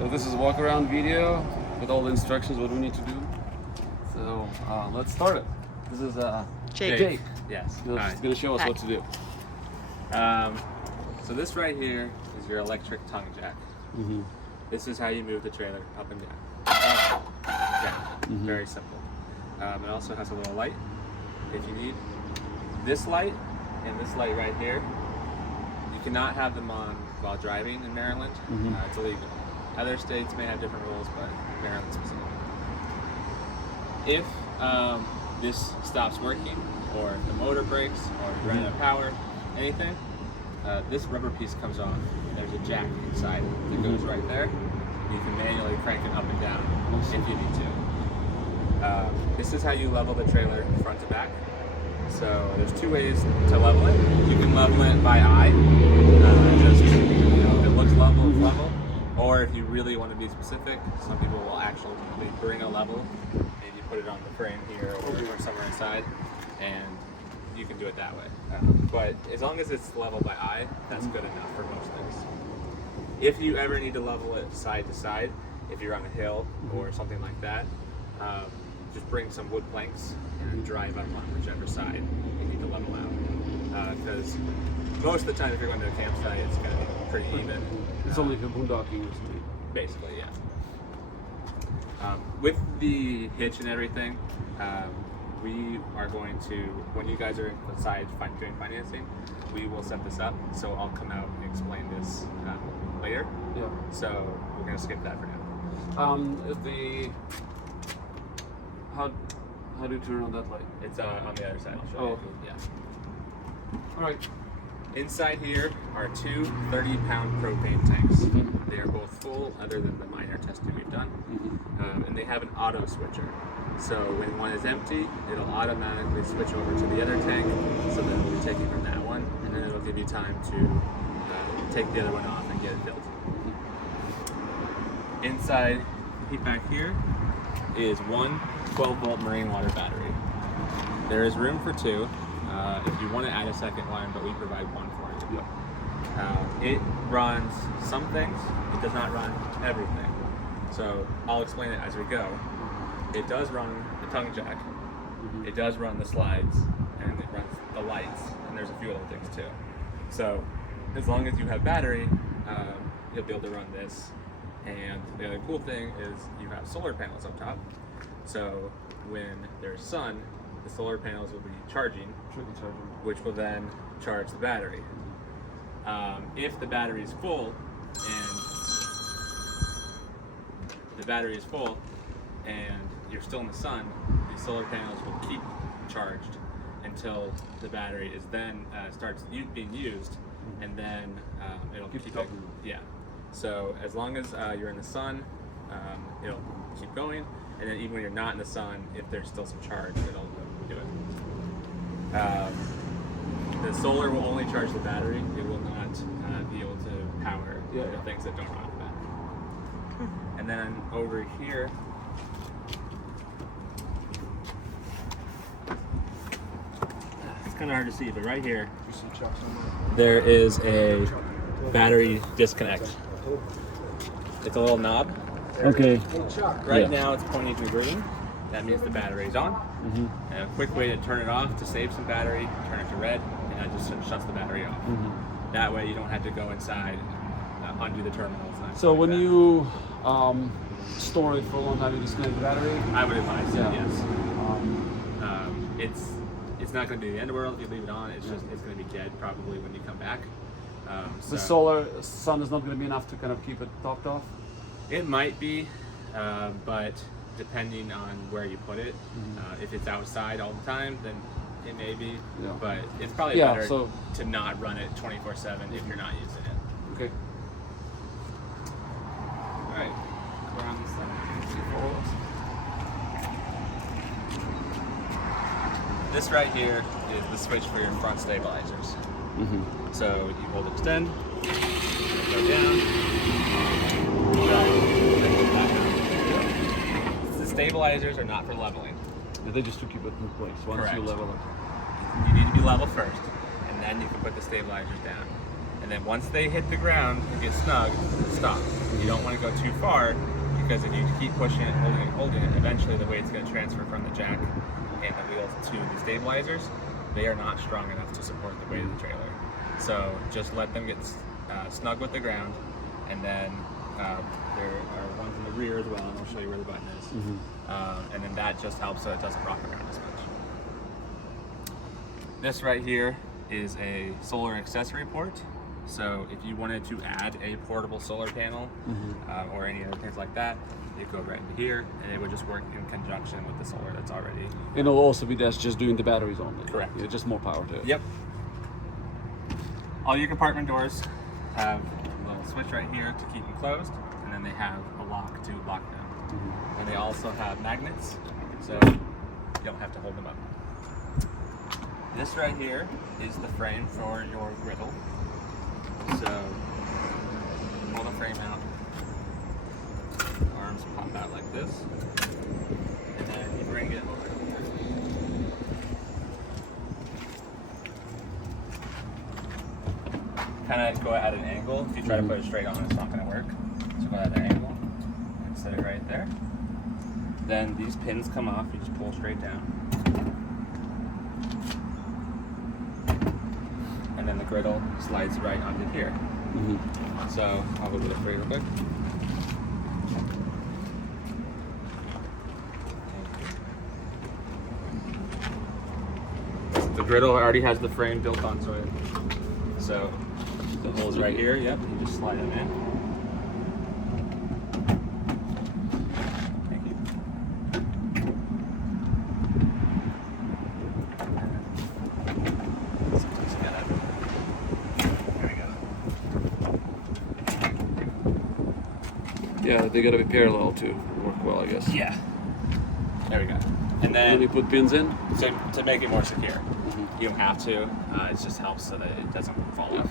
So this is a walk around video with all the instructions what we need to do. So let's start it. This is Jake. Yes. He's going to show us what to do. So this right here is your electric tongue jack. Mm-hmm. This is how you move the trailer up and down. Up, down. Mm-hmm. Very simple. It also has a little light if you need. This light and this light right here, you cannot have them on while driving in Maryland. Mm-hmm. It's illegal. Other states may have different rules, but Maryland specifically. If this stops working, or if the motor breaks, or you run out of power, anything, this rubber piece comes off. There's a jack inside that goes right there. You can manually crank it up and down if you need to. This is how you level the trailer front to back. So there's two ways to level it. You can level it by eye, just if it looks level, it's level. Or if you really want to be specific, some people will actually bring a level, maybe put it on the frame here or somewhere inside, and you can do it that way. But as long as it's leveled by eye, that's good enough for most things. If you ever need to level it side to side, if you're on a hill or something like that, just bring some wood planks and drive up on whichever side you need to level out. Because most of the time, if you're going to a campsite, it's going to be pretty even. It's only for boondocking or something. Basically, yeah. With the hitch and everything, we are going to, when you guys are inside doing financing, we will set this up. So I'll come out and explain this later. Yeah. So we're going to skip that for now. How do you turn on that light? It's on the other side. I'll show you. Okay. Yeah. All right. Inside here are two 30-pound propane tanks. Mm-hmm. They are both full, other than the minor testing we've done. Mm-hmm. And they have an auto switcher. So when one is empty, it'll automatically switch over to the other tank, so that it'll be taking from that one, and then it'll give you time to take the other one off and get it filled. Inside, back here, is one 12-volt marine water battery. There is room for two if you want to add a second one, but we provide one for you. Yeah. It runs some things, it does not run everything. So I'll explain it as we go. It does run the tongue jack, it does run the slides, and it runs the lights, and there's a few other things too. So as long as you have battery, you'll be able to run this. And the other cool thing is you have solar panels up top. So when there's sun, the solar panels will be charging, which will then charge the battery. If the battery is full and you're still in the sun, the solar panels will keep charged until the battery is then starts being used, and then it'll keep it. Yeah. So as long as you're in the sun, it'll keep going, and then even when you're not in the sun, if there's still some charge, it'll do it. The solar will only charge the battery. It will not be able to power things that don't run off the battery. And then over here, it's kind of hard to see, but right here, there is a battery disconnect. It's a little knob. Okay. Right now it's pointing to green. That means the battery's on. And a quick way to turn it off to save some battery, turn it to red, and that just shuts the battery off. That way you don't have to go inside and undo the terminals. So when you store it for a long time, you disconnect the battery? I would advise Yeah. yes. It's not going to be the end of the world if you leave it on. It's just it's going to be dead probably when you come back. The sun is not going to be enough to kind of keep it topped off? It might be, but depending on where you put it, if it's outside all the time, then it may be. Yeah. But it's probably better to not run it 24/7 if you're not using it. Okay. All right, go around this side. This right here is the switch for your front stabilizers. So you hold extend, go down, the stabilizers are not for leveling. They just to keep it in place once Correct. you level it. You need to be level first, and then you can put the stabilizers down. And And then once they hit the ground and get snug, stop. You don't want to go too far, because if you keep pushing it, holding it, eventually the weight's going to transfer from the jack and the wheels to the stabilizers. They are not strong enough to support the weight of the trailer. So just let them get snug with the ground, and then there are ones in the rear as well, and I'll show you where the button is. And then that just helps so it doesn't rock around as much. This right here is a solar accessory port. So if you wanted to add a portable solar panel or any other things like that, you go right into here, and it would just work in conjunction with the solar that's already. And it'll also be just doing the batteries only. Correct. Yeah, just more power to it. Yep. All your compartment doors have a little switch right here to keep them closed, and then they have a lock to lock them. And they also have magnets, so you don't have to hold them up. This right here is the frame for your griddle. So pull the frame out, arms pop out like this, and then you bring it over here. Kind of go at an angle. If you try to put it straight on, it's not going to work. So go at an angle and set it right there. Then these pins come off, you just pull straight down. And then the griddle slides right onto here. So I'll go to the free real quick. The griddle already has the frame built onto it. So the hole's right here, yep, you just slide them in. Thank you. Sometimes you gotta, there we go. Yeah, they gotta be parallel to work well, I guess. Yeah. There we go. And then you put pins in? to make it more secure. You don't have to, it just helps so that it doesn't fall off.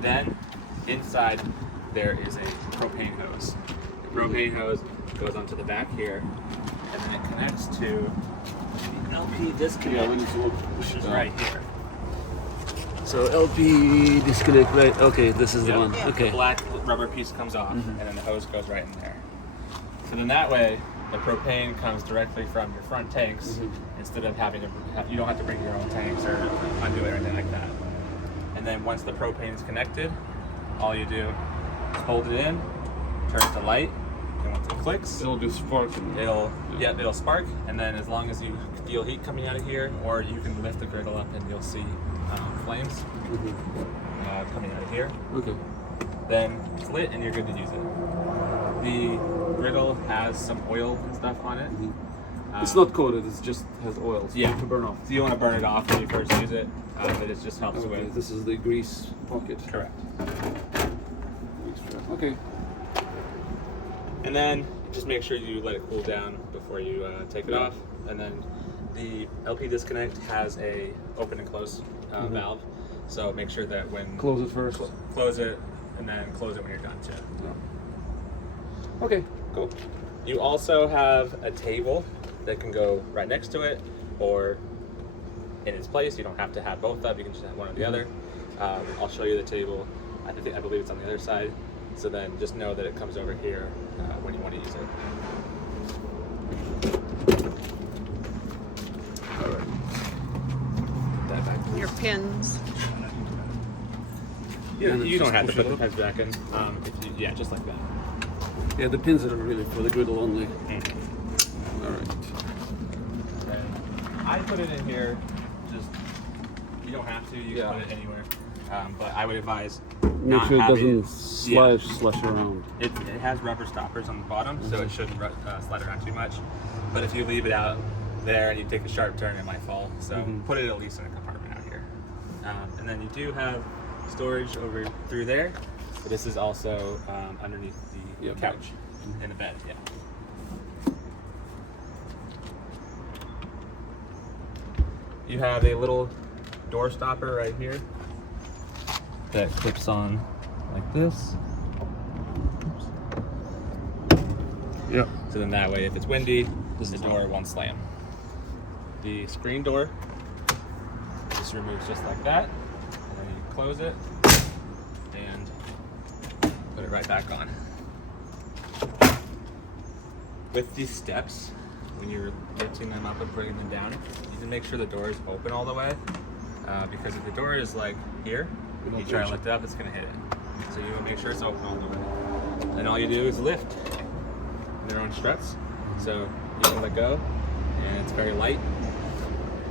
Then, inside, there is a propane hose. The propane hose goes onto the back here, and then it connects to the LP disconnect, which is right here. So LP disconnect, right? Okay, this is the one. Okay. The black rubber piece comes off, and then the hose goes right in there. So then that way, the propane comes directly from your front tanks, instead of having to, you don't have to bring your own tanks or undo it or anything like that. And then once the propane is connected, all you do is hold it in, turn it to light, and once it clicks, It'll do spark. it'll spark, and then as long as you feel heat coming out of here, or you can lift the griddle up and you'll see flames coming out of here. Okay. Then it's lit and you're good to use it. The griddle has some oil and stuff on it. It's not coated, it just has oil. So Yeah. to burn off. So you want to burn it off when you first use it, but it just helps Okay, with. this is the grease pocket. Correct. Okay. And then just make sure you let it cool down before you take it off. And then the LP disconnect has a open and close valve, so make sure that when Close it first. close it, and then close it when you're done too. Okay. Cool. You also have a table that can go right next to it, or in its place. You don't have to have both up. You can just have one or the other. I'll show you the table. I believe it's on the other side. So then just know that it comes over here when you want to use it. All right. Put that back. Your pins. You don't have to push put it the pins back in. Yeah, just like that. Yeah, the pins are really for the griddle only. All right. And I put it in here. Just you don't have to. You can put it anywhere. But I would advise Make not sure it having doesn't slush around. It has rubber stoppers on the bottom, so it shouldn't slide around too much. But if you leave it out there and you take a sharp turn, it might fall. So put it at least in a compartment out here. And then you do have storage over through there. But this is also underneath the couch in the bed. Yeah. You have a little door stopper right here that clips on like this. Yeah. So then that way, if it's windy, the door won't slam. The screen door just removes just like that, and then you close it, right back on. With these steps, when you're lifting them up and bringing them down, you need to make sure the door is open all the way, because if the door is like here, when you try to lift it up, it's going to hit it. So you want to make sure it's open all the way. And all you do is lift. And they're on struts, so you can let go, and it's very light.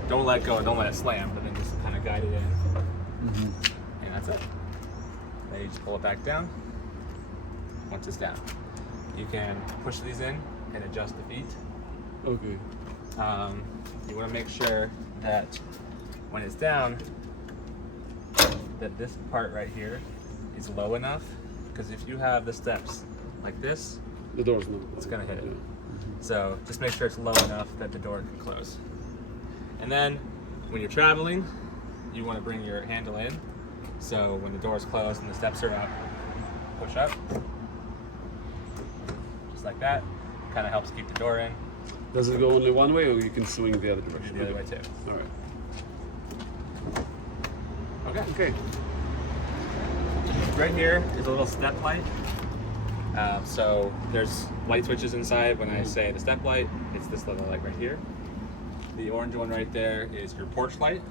Don't let go and don't let it slam, but then just kind of guide it in. And that's it. Then you just pull it back down once it's down. You can push these in and adjust the feet. Okay. You want to make sure that when it's down, that this part right here is low enough, because if you have the steps like this, the door's not. It's gonna hit it. So just make sure it's low enough that the door can close. And then when you're traveling, you want to bring your handle in. So when the door is closed and the steps are up, push up, just like that. Kind of helps keep the door in. Does it go only one way, or you can swing the other direction? The other way too. All right. Okay. Okay. Right here is a little step light. So there's light switches inside. When I say the step light, it's this little light right here. The orange one right there is your porch light.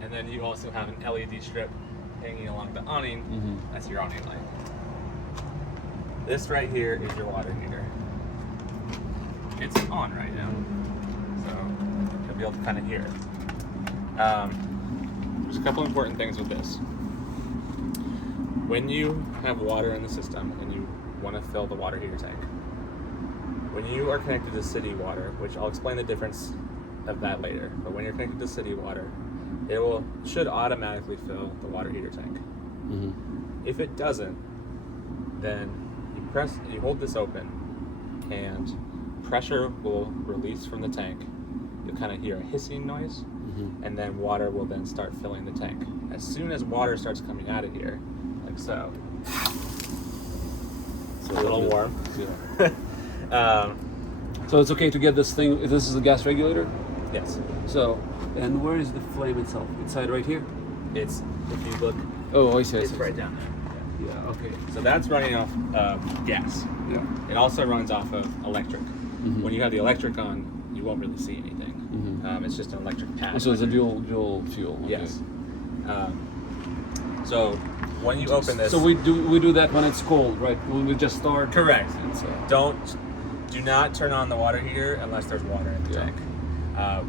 And then you also have an LED strip hanging along the awning. That's your awning light. This right here is your water heater. It's on right now, so you'll be able to kind of hear it. There's a couple important things with this. When you have water in the system and you want to fill the water heater tank, when you are connected to city water, which I'll explain the difference of that later, but when you're connected to city water, it should automatically fill the water heater tank. If it doesn't, then you hold this open, and pressure will release from the tank. You'll kind of hear a hissing noise, and then water will then start filling the tank. As soon as water starts coming out of here, like so, it's a little warm. Yeah. So it's okay to get this thing. This is a gas regulator. Yes. So, and where is the flame itself? Inside right here? It's, if you look, oh, I see. it's right down there. Yeah, okay. So that's running off gas. Yeah. It also runs off of electric. When you have the electric on, you won't really see anything. It's just an electric pad. So it's a dual fuel. Okay. Yes. So when you open this, so we do that when it's cold, right? When we just start. Correct. Do not turn on the water heater unless there's water in the tank.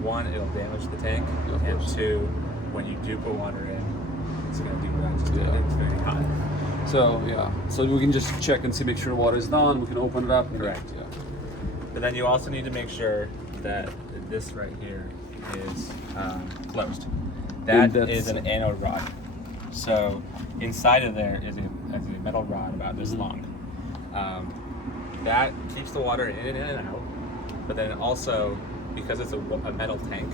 One, it'll damage the tank, and two, when you do put water in, it's going to do that. It's very hot. So so we can just check and see, make sure water is done. We can open it up. Correct. Yeah. But then you also need to make sure that this right here is closed. That is an anode rod. So inside of there is a metal rod about this long. That keeps the water in and out. But then also, because it's a metal tank,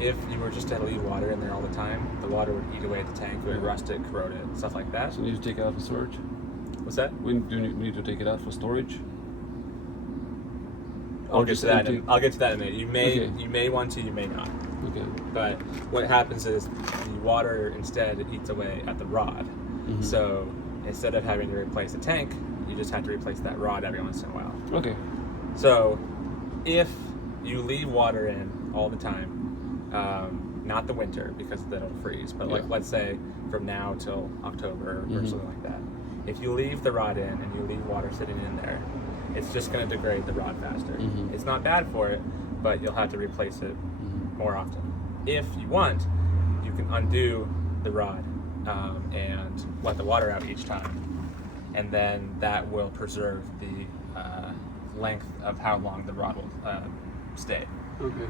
if you were just to leave water in there all the time, the water would eat away at the tank, it would rust it, corrode it, stuff like that. So we need to take it out for storage? What's that? We need to take it out for storage? I'll get to that in a minute. You may want to, you may not. Okay. But what happens is the water instead eats away at the rod. So instead of having to replace the tank, you just have to replace that rod every once in a while. Okay. So if you leave water in all the time, not the winter because that'll freeze, but like let's say from now till October or something like that, if you leave the rod in and you leave water sitting in there, it's just going to degrade the rod faster. It's not bad for it, but you'll have to replace it more often. If you want, you can undo the rod and let the water out each time, and then that will preserve the length of how long the rod will stay. Okay.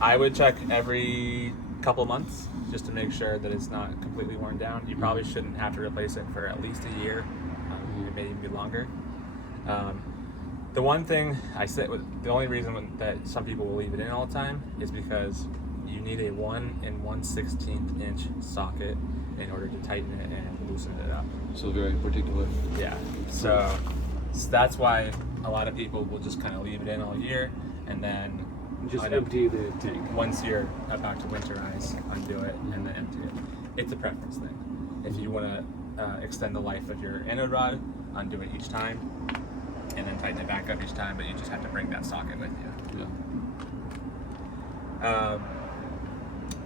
I would check every couple months just to make sure that it's not completely worn down. You probably shouldn't have to replace it for at least a year. It may even be longer. The one thing I said, the only reason that some people will leave it in all the time is because you need a 1 1/16 inch socket in order to tighten it and loosen it up. So very particular. Yeah. So that's why a lot of people will just kind of leave it in all year, and then just empty the tank. Once you're about to winterize, undo it and then empty it. It's a preference thing. If you want to extend the life of your anode rod, undo it each time, and then tighten it back up each time, but you just have to bring that socket with you. Yeah.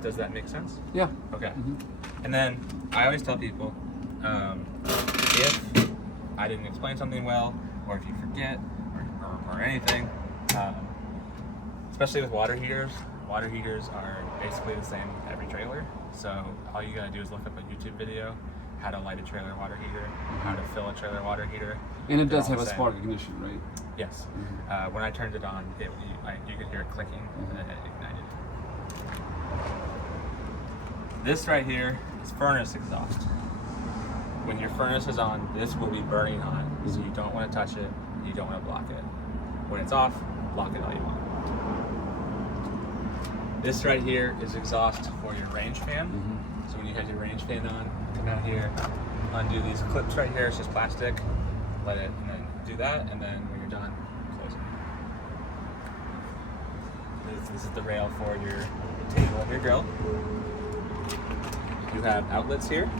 Does that make sense? Yeah. Okay. And then I always tell people, if I didn't explain something well, or if you forget, or anything, especially with water heaters are basically the same every trailer. So all you gotta do is look up a YouTube video, how to light a trailer water heater, how to fill a trailer water heater. And it They're does all have a the same. spark ignition, right? Yes. When I turned it on, you could hear it clicking, and then it ignited. This right here is furnace exhaust. When your furnace is on, this will be burning hot, so you don't want to touch it, you don't want to block it. When it's off, block it all you want. This right here is exhaust for your range fan. So when you have your range fan on, come out here, undo these clips right here, it's just plastic, let it, and then do that, and then when you're done, close it. This is the rail for your table of your grill. You have outlets here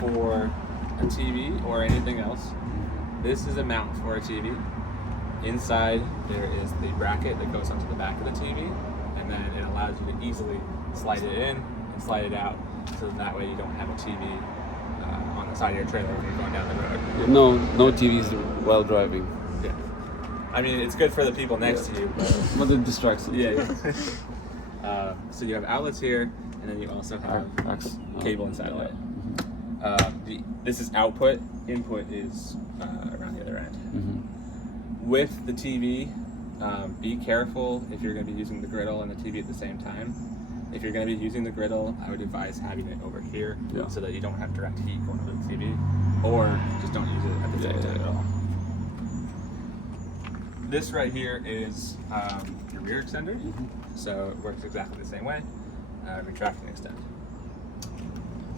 for a TV or anything else. This is a mount for a TV. Inside there is the bracket that goes onto the back of the TV, and then it allows you to easily slide it in and slide it out, so that way you don't have a TV on the side of your trailer when you're going down the road. No TVs while driving. Yeah. I mean, it's good for the people next to you, But it distracts them. Yeah. So you have outlets here, and then you also have cable and satellite. This is output. Input is around the other end. With the TV, be careful if you're going to be using the griddle and the TV at the same time. If you're going to be using the griddle, I would advise having it over here so that you don't have direct heat going over the TV, or just don't use it at the same time at all. This right here is your rear extender, so it works exactly the same way. Retract and extend.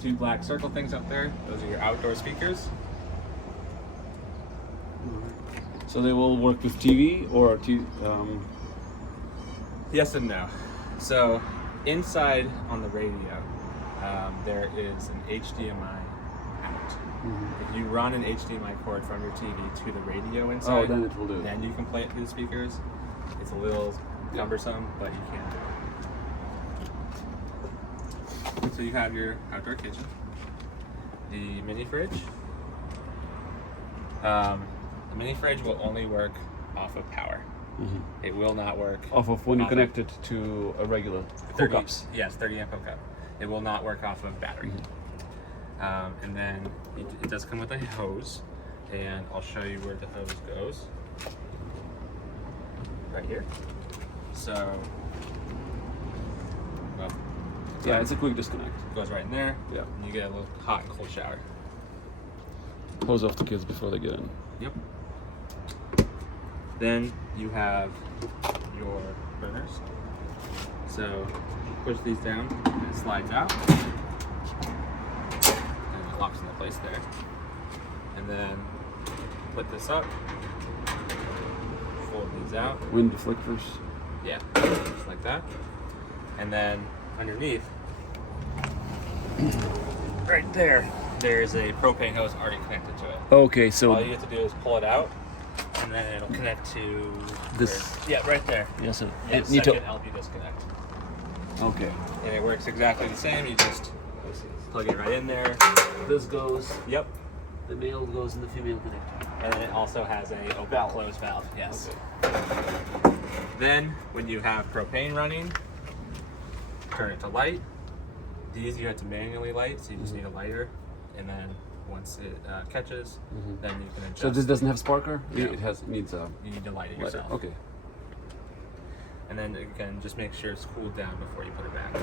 Two black circle things up there, those are your outdoor speakers. So they will work with TV or Yes and no. So inside on the radio, there is an HDMI out. If you run an HDMI cord from your TV to the radio inside, then it will do it. Then you can play it through the speakers. It's a little cumbersome, but you can do it. So you have your outdoor kitchen, the mini fridge. The mini fridge will only work off of power. It will not work off of when you connect it to a regular hookups. Yes, 30 amp hookup. It will not work off of battery. And then it does come with a hose, and I'll show you where the hose goes. Right here. So, well, yeah, it's a quick disconnect. Goes right in there. Yeah. And you get a little hot and cold shower. Hose off the kids before they get in. Yep. Then you have your burners. So push these down and it slides out. And it locks into place there. And then put this up. Fold these out. Wind flickers. Yeah, just like that. And then underneath, right there, there's a propane hose already connected to it. Okay, so All you have to do is pull it out, and then it'll connect to this. Yeah, right there. Yes, sir. Yeah, Need to. second LP disconnect. Okay. And it works exactly the same. You just plug it right in there. This goes. Yep. The male goes in the female connector. And then it also has a open Valve. close valve. Yes. Okay. Then when you have propane running, turn it to light. These you have to manually light, so you just need a lighter. And then once it catches, then you can adjust. So this doesn't have sparker? No. It needs a You need to light it lighter. yourself. Okay. And then again, just make sure it's cooled down before you put it back.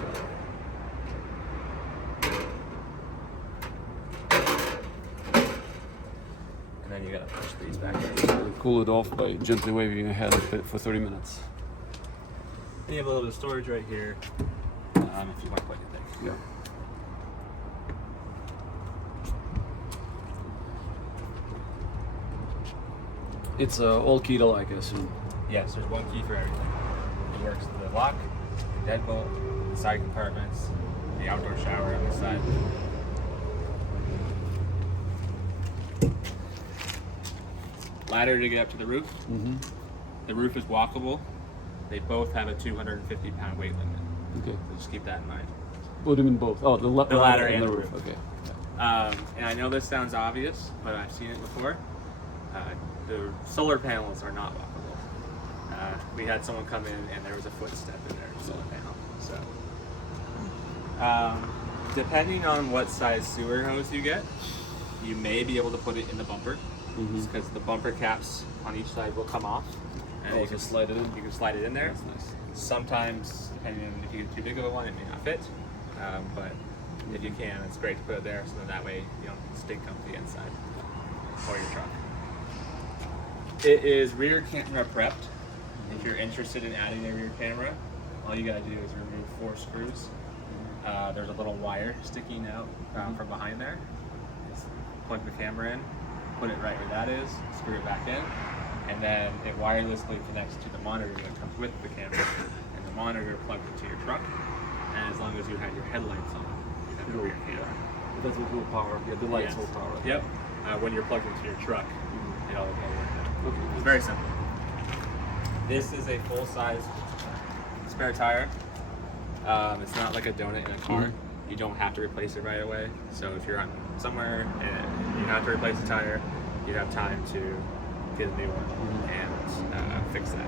And then you gotta push these back in. Cool it off by gently waving your head for 30 minutes. And you have a little bit of storage right here, if you want to plug your things. Yeah. It's all key to like, I assume. Yes, there's one key for everything. It works the lock, the deadbolt, the side compartments, the outdoor shower on this side. ladder to get up to the roof. The roof is walkable. They both have a 250-pound weight limit. Okay. So just keep that in mind. What do you mean both? Oh, the ladder and the roof. Okay. And I know this sounds obvious, but I've seen it before. The solar panels are not walkable. We had someone come in and there was a footstep in their solar panel. So, depending on what size sewer hose you get, you may be able to put it in the bumper, because the bumper caps on each side will come off. And you can slide it in. You can slide it in there. That's nice. Sometimes, depending on if you get too big of a one, it may not fit. But if you can, it's great to put it there, so that way you don't stink up the inside or your truck. It is rear camera prepped. If you're interested in adding a rear camera, all you gotta do is remove 4 screws. There's a little wire sticking out from behind there. Just plug the camera in, put it right where that is, screw it back in, and then it wirelessly connects to the monitor that comes with the camera, and the monitor plugs into your truck. And as long as you have your headlights on, you have a rear camera. That's what will power. Yeah, the lights will power. Yep. When you're plugged into your truck, it all works. Okay. It's very simple. This is a full-size spare tire. It's not like a donut in a car. You don't have to replace it right away. So if you're on somewhere and you have to replace the tire, you have time to get a new one and fix that.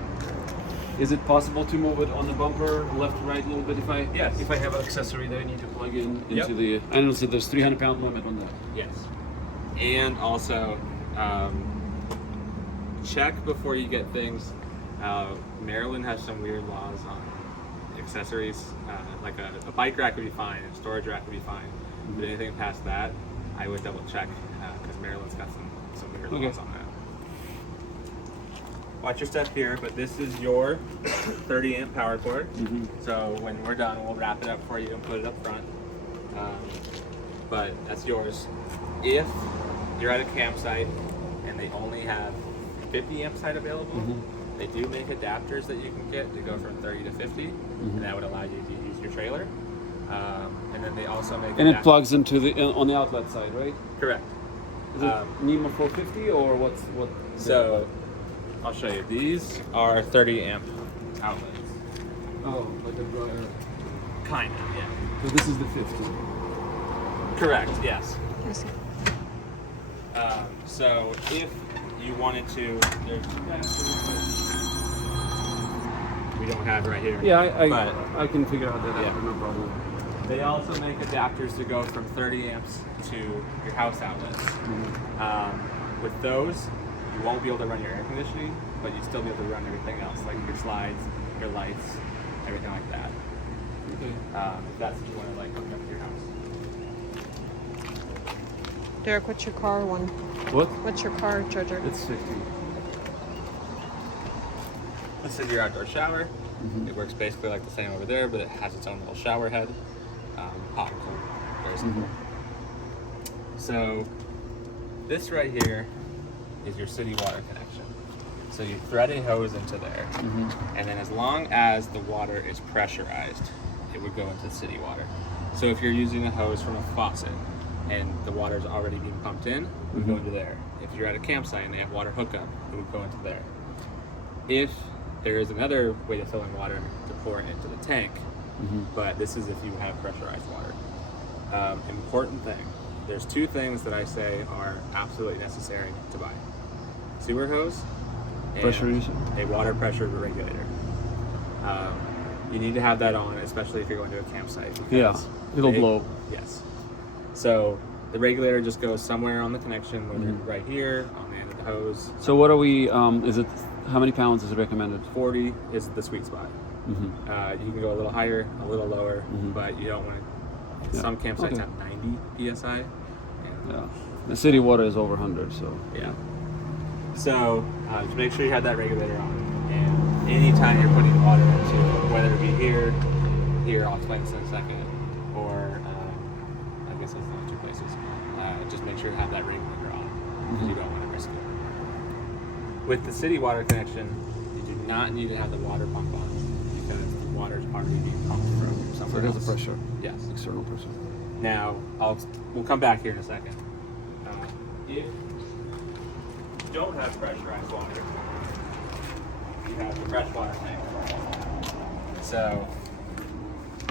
Is it possible to move it on the bumper left, right a little bit if I Yes. have an accessory that I need to plug in into Yep. the? I don't see there's 300-pound limit on that. Yes. And also, check before you get things. Maryland has some weird laws on accessories. Like a bike rack would be fine, a storage rack would be fine. But anything past that, I would double check, because Maryland's got some weird laws on that. Watch your step here, but this is your 30-amp power cord. So when we're done, we'll wrap it up for you and put it up front. But that's yours. If you're at a campsite and they only have 50 amp side available, they do make adapters that you can get to go from 30 to 50, and that would allow you to use your trailer. And then they also make And it plugs into the on the outlet side, right? Correct. Is it NEMA 450 or what? So I'll show you. These are 30 amp outlets. Oh, like a dryer. Kind of, yeah. So this is the 50. Correct, yes. So if you wanted to, there's two guys we don't have right here. Yeah, I can figure out that after, no problem. They also make adapters to go from 30 amps to your house outlets. With those, you won't be able to run your air conditioning, but you still be able to run everything else, like your slides, your lights, everything like that. Okay. If that's what you want to like hook up to your house. Derek, what's your car one? What? What's your car charger? It's 50. This is your outdoor shower. It works basically like the same over there, but it has its own little shower head. Hot and cold. Very simple. So this right here is your city water connection. So you thread a hose into there, and then as long as the water is pressurized, it would go into city water. So if you're using a hose from a faucet and the water is already being pumped in, it would go into there. If you're at a campsite and they have water hookup, it would go into there. If there is another way to fill in water to pour it into the tank, but this is if you have pressurized water. Important thing, there's two things that I say are absolutely necessary to buy. Sewer hose and a water pressure regulator. You need to have that on, especially if you're going to a campsite. Yeah, it'll blow. Yes. So the regulator just goes somewhere on the connection, whether right here, on the end of the hose. So what are we, is it, how many pounds is recommended? 40 is the sweet spot. You can go a little higher, a little lower, but you don't want to, some campsites have 90 PSI. Yeah, the city water is over 100, so. Yeah. So just make sure you have that regulator on. And anytime you're putting water into it, whether it be here, I'll explain this in a second, or I guess it's not two places, just make sure you have that regulator on, because you don't want to risk it. With the city water connection, you do not need to have the water pump on, because the water is already being pumped from somewhere else. So there's a pressure. Yes. External pressure. Now, we'll come back here in a second. If don't have pressurized water, you have the freshwater tank. So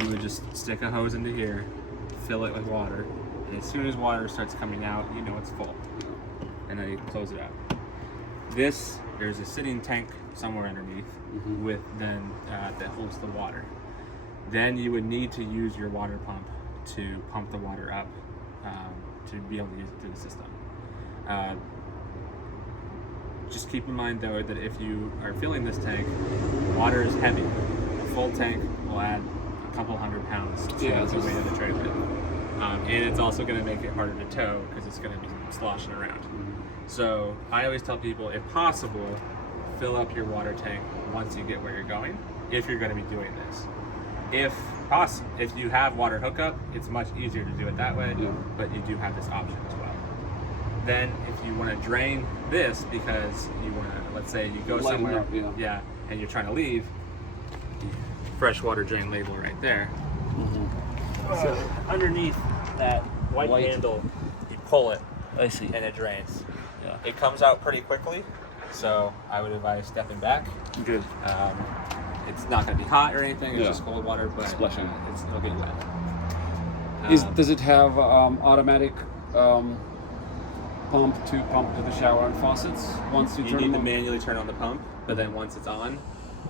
you would just stick a hose into here, fill it with water, and as soon as water starts coming out, you know it's full. And then you close it out. There's a sitting tank somewhere underneath with then that holds the water. Then you would need to use your water pump to pump the water up to be able to use it through the system. Just keep in mind though that if you are filling this tank, water is heavy. A full tank will add a couple 100 pounds to the weight of the trailer. And it's also going to make it harder to tow because it's going to be sloshing around. So I always tell people, if possible, fill up your water tank once you get where you're going, if you're going to be doing this. If you have water hookup, it's much easier to do it that way, but you do have this option as well. Then if you want to drain this because you want to, let's say you go somewhere, and you're trying to leave, freshwater drain label right there. So underneath that white handle, you pull it, I see. and it drains. Yeah. It comes out pretty quickly, so I would advise stepping back. Good. It's not going to be hot or anything, it's just cold water, but splashing. It'll get wet. Does it have automatic pump to the shower and faucets once you turn need them to on? manually turn on the pump, but then once it's on,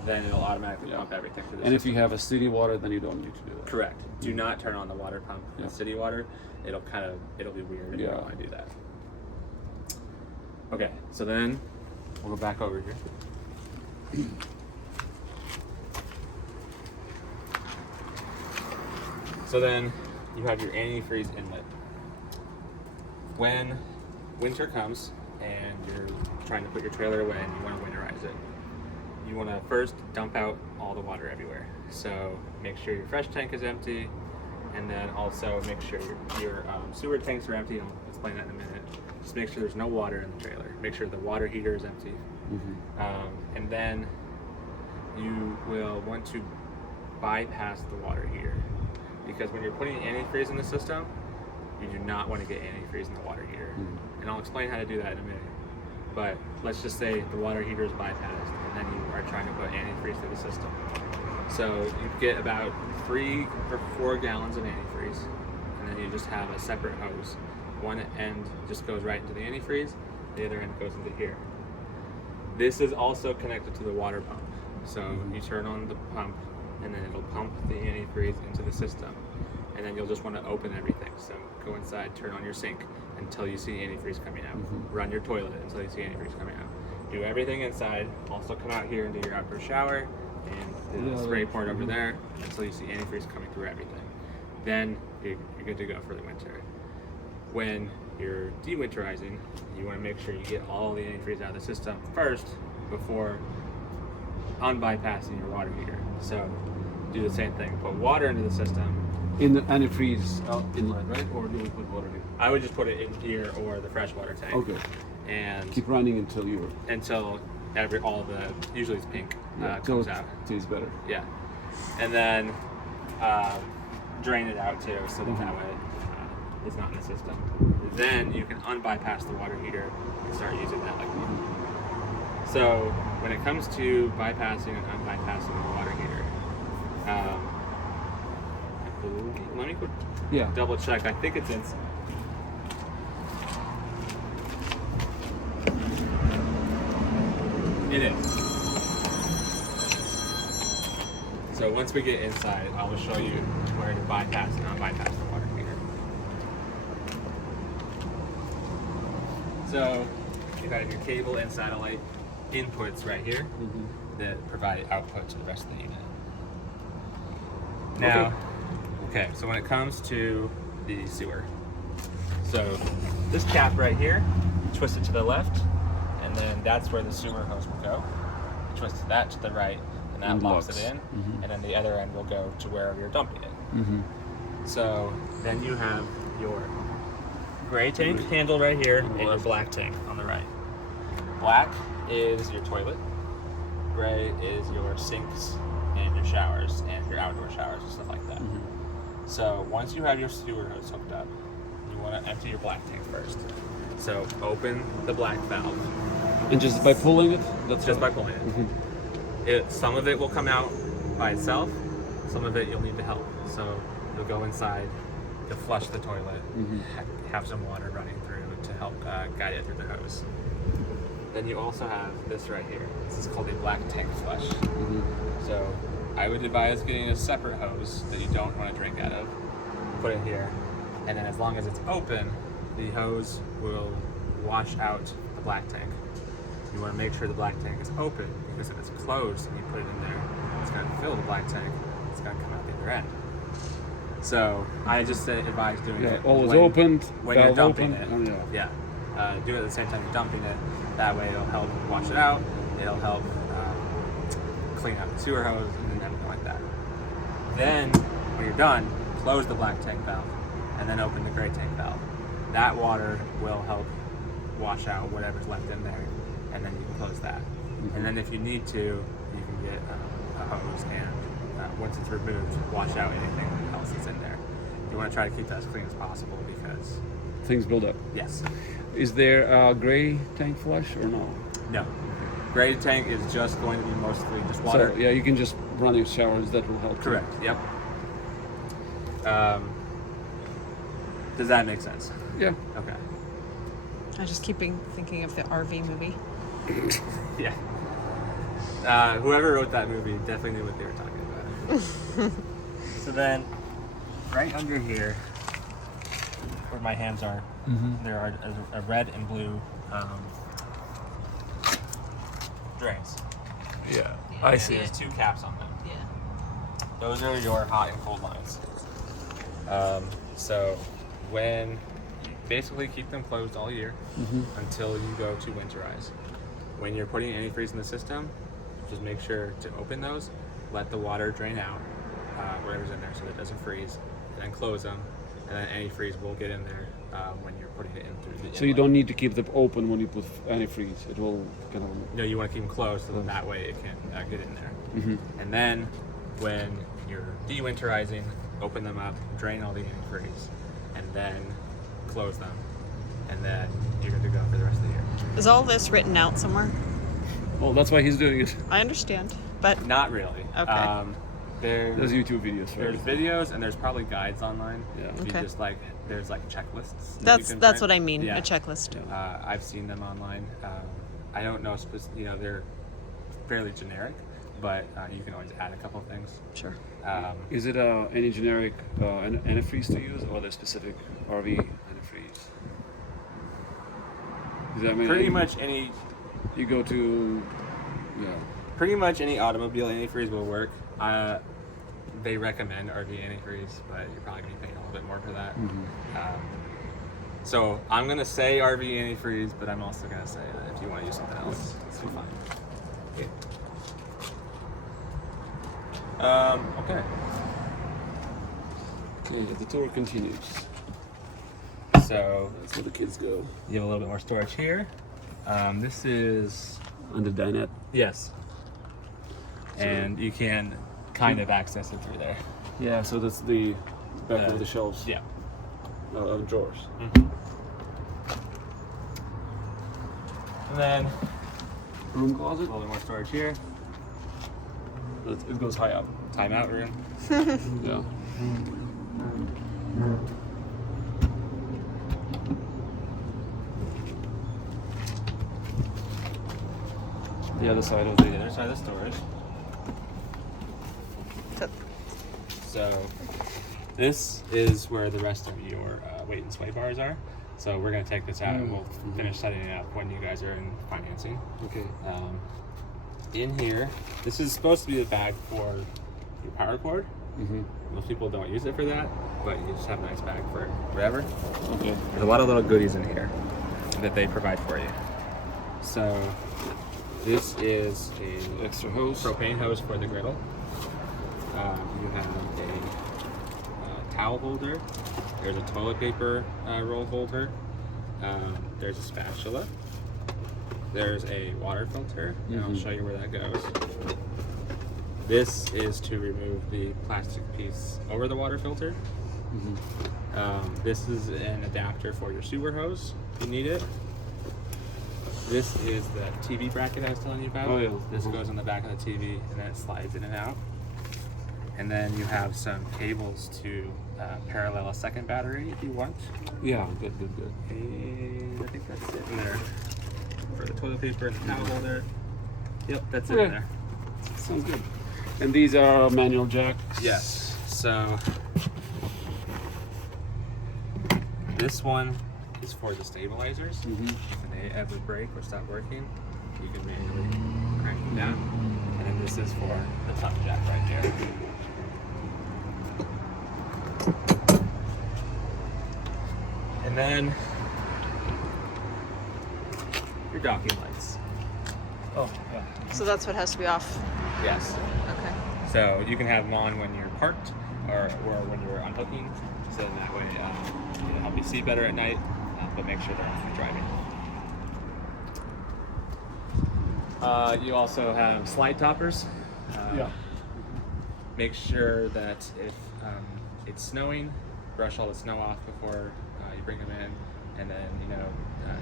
then it'll automatically pump everything to the And system. if you have a city water, then you don't need to do that. Correct. Do not turn on the water pump in city water. It'll be weird and you don't want to do that. Okay, so then we'll go back over here. So then you have your antifreeze inlet. When winter comes and you're trying to put your trailer away and you want to winterize it, you want to first dump out all the water everywhere. So make sure your fresh tank is empty, and then also make sure your sewer tanks are empty. I'll explain that in a minute. Just make sure there's no water in the trailer. Make sure the water heater is empty. And then you will want to bypass the water heater, because when you're putting antifreeze in the system, you do not want to get antifreeze in the water heater. And I'll explain how to do that in a minute. But let's just say the water heater is bypassed and then you are trying to put antifreeze through the system. So you get about 3 or 4 gallons of antifreeze, and then you just have a separate hose. One end just goes right into the antifreeze, the other end goes into here. This is also connected to the water pump. So you turn on the pump and then it'll pump the antifreeze into the system. And then you'll just want to open everything. So go inside, turn on your sink until you see antifreeze coming out. Run your toilet until you see antifreeze coming out. Do everything inside. Also come out here and do your outdoor shower and the spray port over there until you see antifreeze coming through everything. Then you're good to go for the winter. When you're dewinterizing, you want to make sure you get all the antifreeze out of the system first before unbypassing your water heater. So do the same thing. Put water into the system. In the antifreeze inlet, right? Or do we put water here? I would just put it in here or the freshwater tank. Okay. And Keep running until usually it's pink, till comes it out. tastes better. Yeah. And then drain it out too, so that way it's not in the system. Then you can unbypass the water heater and start using that like normal. So when it comes to bypassing and unbypassing the water heater, let me double check. I think it's inside. It is. So once we get inside, I will show you where to bypass and unbypass the water heater. So you got your cable and satellite inputs right here that provide output to the rest of the unit. Now, okay, so when it comes to the sewer, so this cap right here, twist it to the left, and then that's where the sewer hose will go. Twist that to the right, and that locks it in, and then the other end will go to wherever you're dumping it. So then you have your gray tank handle right here and your black tank on the right. Black is your toilet, gray is your sinks and your showers and your outdoor showers and stuff like that. So once you have your sewer hose hooked up, you want to empty your black tank first. So open the black valve And just by pulling it? That's Just all? by pulling it. Mm-hmm. Some of it will come out by itself. Some of it you'll need to help. So you'll go inside, you'll flush the toilet, have some water running through to help guide it through the hose. Then you also have this right here. This is called a black tank flush. So I would advise getting a separate hose that you don't want to drink out of. Put it here, and then as long as it's open, the hose will wash out the black tank. You want to make sure the black tank is open, because if it's closed and you put it in there, it's going to fill the black tank. It's going to come out the other end. So I just advise doing it always opened, when you're dumping open. it. Do it at the same time you're dumping it. That way it'll help wash it out. It'll help clean out the sewer hose and everything like that. Then when you're done, close the black tank valve and then open the gray tank valve. That water will help wash out whatever's left in there, and then you can close that. And then if you need to, you can get a hose and once it's removed, wash out anything else that's in there. You want to try to keep that as clean as possible because things build up. Yes. Is there a gray tank flush or no? No. Gray tank is just going to be mostly just water. So yeah, you can just run your showers. That will help. Correct. Yep. Does that make sense? Yeah. Okay. I just keep thinking of the RV movie. Yeah. Whoever wrote that movie definitely knew what they were talking about. So then, right under here, where my hands are, there are a red and blue drains. Yeah. I see. There's two caps on them. Yeah. Those are your hot and cold lines. So when basically keep them closed all year until you go to winterize. When you're putting antifreeze in the system, just make sure to open those, let the water drain out, whatever's in there so that it doesn't freeze, and then close them, and then antifreeze will get in there when you're putting it in through the inlet. So you don't need to keep them open when you put antifreeze. It will kind of... No, you want to keep them closed so that, that way it can get in there. And then when you're de-winterizing, open them up, drain all the antifreeze, and then close them, and then you're good to go for the rest of the year. Is all this written out somewhere? Well, that's why he's doing it. I understand, but Not really. Okay. There's YouTube videos, right? There's videos and there's probably guides online. Yeah. You Okay. just there's checklists. that's what I mean. Yeah. A checklist. I've seen them online. I don't know, they're fairly generic, but you can always add a couple of things. Sure. Is it any generic antifreeze to use, or the specific RV antifreeze? Is that Pretty much any. You go to, Pretty much any automobile antifreeze will work. They recommend RV antifreeze, but you're probably going to be paying a little bit more for that. So I'm going to say RV antifreeze, but I'm also going to say that if you want to use something else, it's fine. Okay. Okay. Okay, the tour continues. So That's where the kids go. you have a little bit more storage here. This is Under Dinette. yes, and you can kind of access it through there. Yeah, so that's the back of the shelves. Yeah. Of drawers. And then Room a closet. little bit more storage here. It goes high up. Timeout room. Yeah. The other side of The the other side of the storage. So this is where the rest of your weight and sway bars are. So we're going to take this out and we'll finish setting it up when you guys are in financing. Okay. In here, this is supposed to be a bag for your power cord. Most people don't use it for that, but you just have a nice bag for whatever. Okay. There's a lot of little goodies in here that they provide for you. So this is a Extra hose. propane hose for the griddle. You have a towel holder. There's a toilet paper roll holder. There's a spatula. There's a water filter, and I'll show you where that goes. This is to remove the plastic piece over the water filter. This is an adapter for your sewer hose if you need it. This is the TV bracket I was telling you about. Oh, yeah. This goes on the back of the TV and then it slides in and out. And then you have some cables to parallel a second battery if you want. Yeah, good. And I think that's it in there. For the toilet paper and the towel holder. Yep, that's it Okay. in there. Sounds good. And these are manual jacks? Yes. So this one is for the stabilizers. Mm-hmm. When they ever break or stop working, you can manually crank them down. And then this is for the top jack right here. And then your docking lights. Oh, yeah. So that's what has to be off. Yes. Okay. So you can have them on when you're parked or when you're unhooking. So that way it'll help you see better at night, but make sure they're on for driving. You also have slide toppers. Yeah. Make sure that if it's snowing, brush all the snow off before you bring them in, and then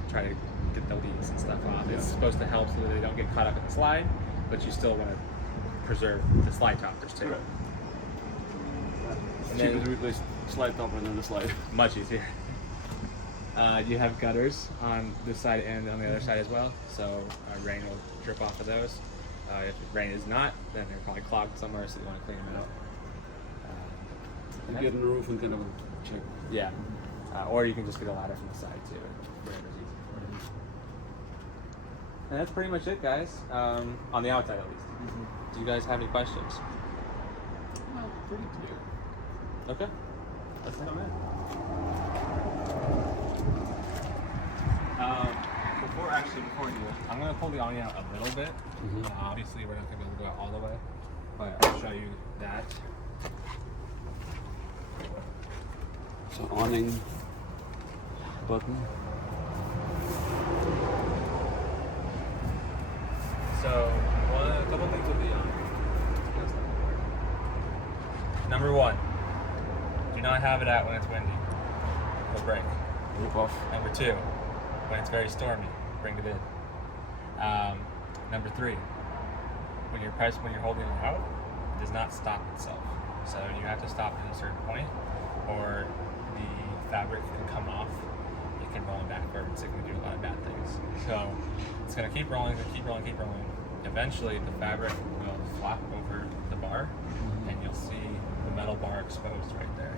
try to get the leaves and stuff off. It's supposed to help so that they don't get caught up in the slide, but you still want to preserve the slide toppers too. Right. And Cheaper then, to replace slide topper than the slide. much easier. You have gutters on this side and on the other side as well, so rain will drip off of those. If rain is not, then they're probably clogged somewhere, so you want to clean them out. You get in the roof and kind of check. Yeah, or you can just get a ladder from the side too. Whatever's easy for you. And that's pretty much it, guys. On the outside, at least. Do you guys have any questions? Well, pretty clear. Okay. Let's come in. Before you, I'm going to pull the awning out a little bit. Obviously, we're not going to be able to go out all the way, but I'll show you that. So awning button. So, a couple things with the awning. Number one, do not have it out when it's windy. It'll break. Rip off. Number two, when it's very stormy, bring it in. Number three, when you're holding it out, it does not stop itself. So you have to stop at a certain point, or the fabric can come off. It can roll backwards. It can do a lot of bad things. So it's gonna keep rolling, keep rolling. Eventually, the fabric will flop over the bar, and you'll see the metal bar exposed right there.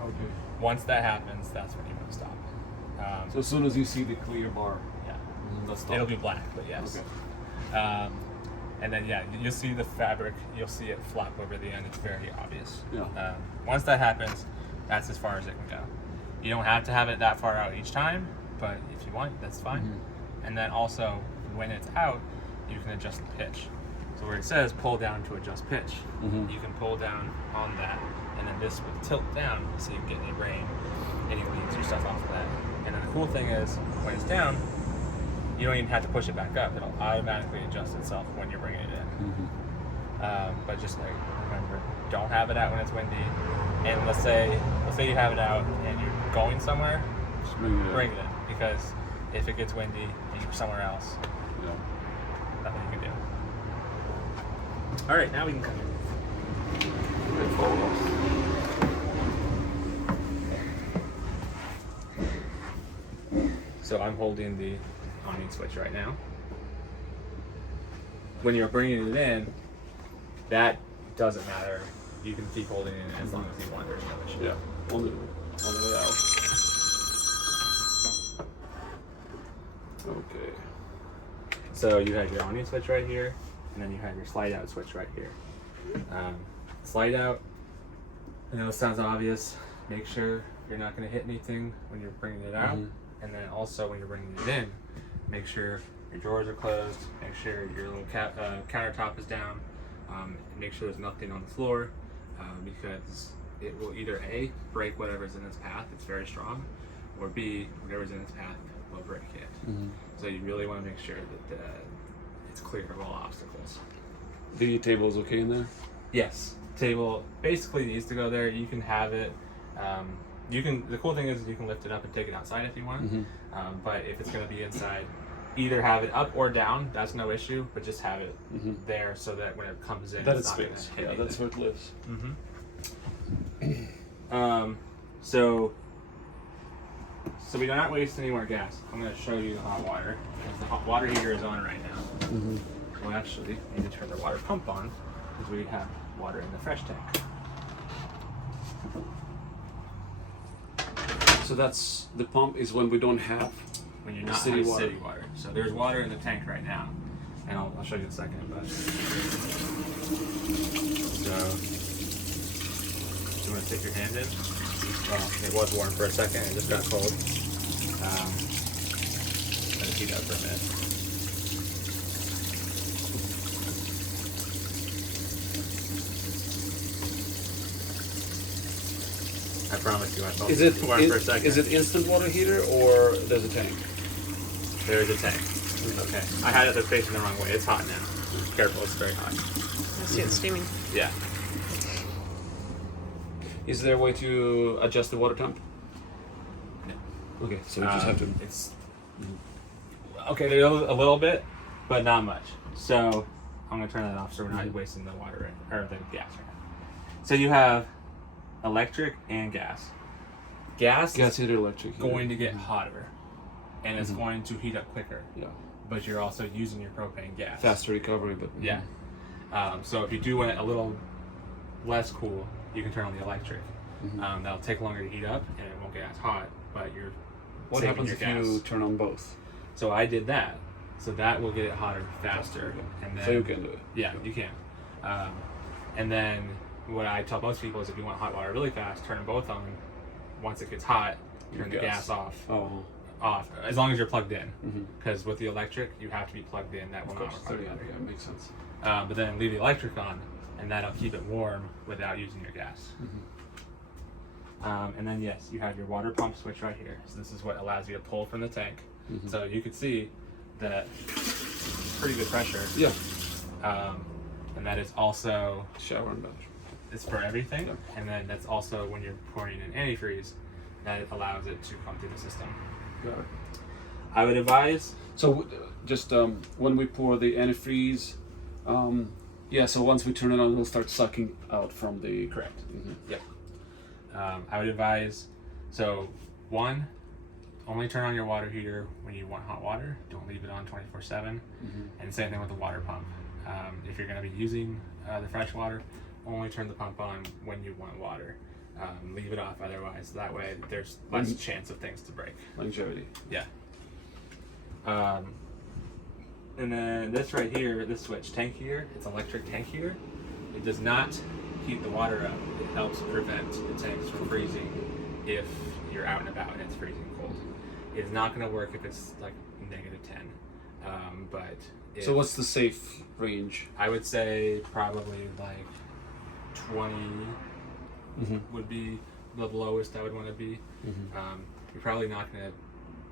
Okay. Once that happens, that's when you want to stop. So as soon as you see the clear bar, Yeah. let's stop. It'll be black, but yes. Okay. And then you'll see the fabric. You'll see it flop over the end. It's very obvious. Yeah. Once that happens, that's as far as it can go. You don't have to have it that far out each time, but if you want, that's fine. And then also, when it's out, you can adjust the pitch. So where it says pull down to adjust pitch, you can pull down on that, and then this will tilt down so you can get any rain, any leaves or stuff off of that. And then the cool thing is, when it's down, you don't even have to push it back up. It'll automatically adjust itself when you're bringing it in. But just remember, don't have it out when it's windy. And let's say you have it out and you're going somewhere, Just bring it in. because if it gets windy and you're somewhere else, Yeah. nothing you can do. All right, now we can come in. Good photos. So I'm holding the awning switch right now. When you're bringing it in, that doesn't matter. You can keep holding it as long as you want. There's no issue. Yeah. On the way out. Okay. So you have your awning switch right here, and then you have your slide out switch right here. Slide out, I know it sounds obvious. Make sure you're not going to hit anything when you're bringing it out. And then also when you're bringing it in, make sure your drawers are closed, make sure your little countertop is down, make sure there's nothing on the floor, because it will either A, break whatever's in its path, it's very strong, or B, whatever's in its path will break it. So you really want to make sure that it's clear of all obstacles. The table's okay in there? Yes, table basically needs to go there. You can have it. The cool thing is you can lift it up and take it outside if you want. But if it's going to be inside, either have it up or down. That's no issue, but just have it there so that when it comes in, That it's is not going fixed. to hit Yeah, anything. that's where it lives. So we do not waste any more gas. I'm going to show you the hot water. Because the hot water heater is on right now. Well, actually, we need to turn the water pump on because we have water in the fresh tank. So that's the pump is when we don't have When you're not city having water. city water. So there's water in the tank right now. And I'll show you in a second. But so, you want to stick your hand in? Well, it was warm for a second. It just got cold. Let it heat up for a minute. I promise you, I felt Is it warm for a second. is it instant water heater or there's a tank? There is a tank. Okay. I had it facing the wrong way. It's hot now. Careful, it's very hot. I see it steaming. Yeah. Is there a way to adjust the water temp? No. Okay, so we just have to. It's okay. There's a little bit, but not much. So I'm gonna turn that off so we're not wasting the water or the gas right now. So you have electric and gas. Gas is heater, electric heater. going to get hotter, and it's going to heat up quicker. Yeah. But you're also using your propane gas. Faster recovery, but Yeah. So if you do want it a little less cool, you can turn on the electric. That'll take longer to heat up, and it won't get as hot. But you're What saving happens your if gas. you turn on both? So I did that. So that will get it hotter faster. And then, So you can do it. Yeah, you can. And then what I tell most people is if you want hot water really fast, turn them both on. Once it gets hot, turn the gas off. Oh. Off, as long as you're plugged in. Because with the electric, you have to be plugged in. That will not So require yeah, battery. yeah, makes sense. But then leave the electric on, and that'll keep it warm without using your gas. And then yes, you have your water pump switch right here. So this is what allows you to pull from the tank. So you can see that pretty good pressure. Yeah. And that is also Shower and bath. it's for everything. Yeah. And then that's also when you're pouring in antifreeze, that allows it to come through the system. Got it. I would advise. So just when we pour the antifreeze, yeah. So once we turn it on, it'll start sucking out from the. Correct. Yep. I would advise. So one, only turn on your water heater when you want hot water. Don't leave it on 24/7. And same thing with the water pump. If you're going to be using the fresh water, only turn the pump on when you want water. Leave it off otherwise. That way, there's less chance of things to break. Longevity. Yeah. And then this right here, this switch, tank heater, it's electric tank heater. It does not heat the water up. It helps prevent the tanks from freezing if you're out and about and it's freezing cold. It's not going to work if it's like -10. But if, So what's the safe range? I would say probably like 20 would be the lowest I would want to be. You're probably not going to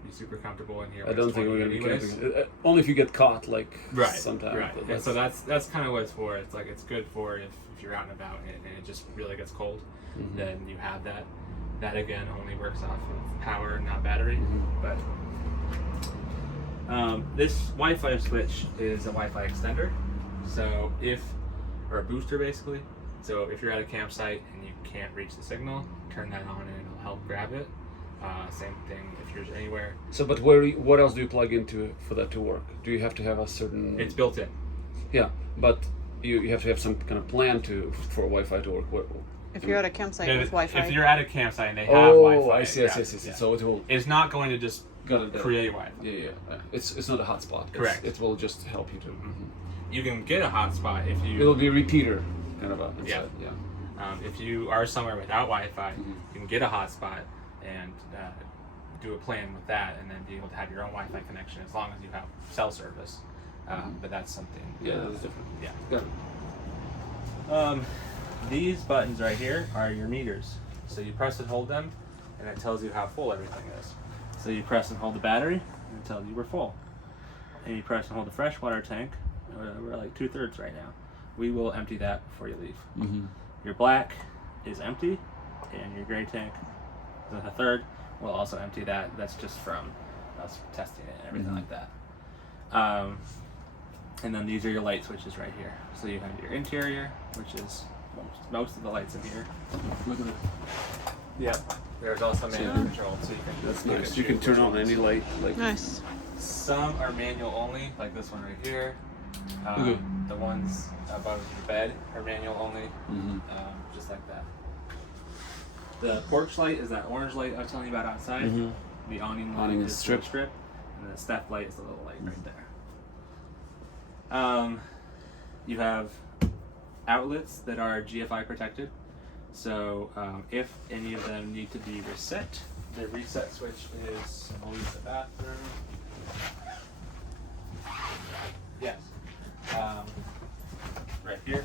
be super comfortable in here. I don't think we're gonna be anyways. camping. Only if you get caught, like Right. sometime. Right. But And so that's kind of what it's for. It's like it's good for if you're out and about and it just really gets cold, then you have that. That again only works off of power, not battery. But this Wi-Fi switch is a Wi-Fi extender, so or a booster basically. So if you're at a campsite and you can't reach the signal, turn that on and it'll help grab it. Same thing if you're anywhere. So, but what else do you plug into for that to work? Do you have to have a certain? It's built in. Yeah, but you have to have some kind of plan for Wi-Fi to work. If you're at a campsite No, with Wi-Fi. If you're at a campsite and they have Oh, Wi-Fi, I see. yeah. So it will It's not going to just create Wi-Fi. Yeah. It's not a hotspot. Correct. It will just help you to. You can get a hotspot if you. It'll be a repeater, kind of a. Inside. Yeah. Yeah. If you are somewhere without Wi-Fi, you can get a hotspot and do a plan with that, and then be able to have your own Wi-Fi connection as long as you have cell service. But that's something. Yeah, that's different. Yeah. Got it. These buttons right here are your meters. So you press and hold them, and it tells you how full everything is. So you press and hold the battery, and it tells you we're full. And you press and hold the freshwater tank. We're like 2/3 right now. We will empty that before you leave. Your black is empty, and your gray tank is a third. We'll also empty that. That's just from us testing it and everything like that. And then these are your light switches right here. So you have your interior, which is most of the lights in here. Look at it. Yep. There's also manual control, so you can. That's nice. You can turn on any light. Like Nice. Some are manual only, like this one right here. Okay. The ones above the bed are manual only, Mhm. just like that. The porch light is that orange light I was telling you about outside. Mhm. The awning light Awning is is the strip. and the step light is the little light right there. You have outlets that are GFI protected. So if any of them need to be reset, the reset switch is, I'll use the bathroom. Yes. Right here,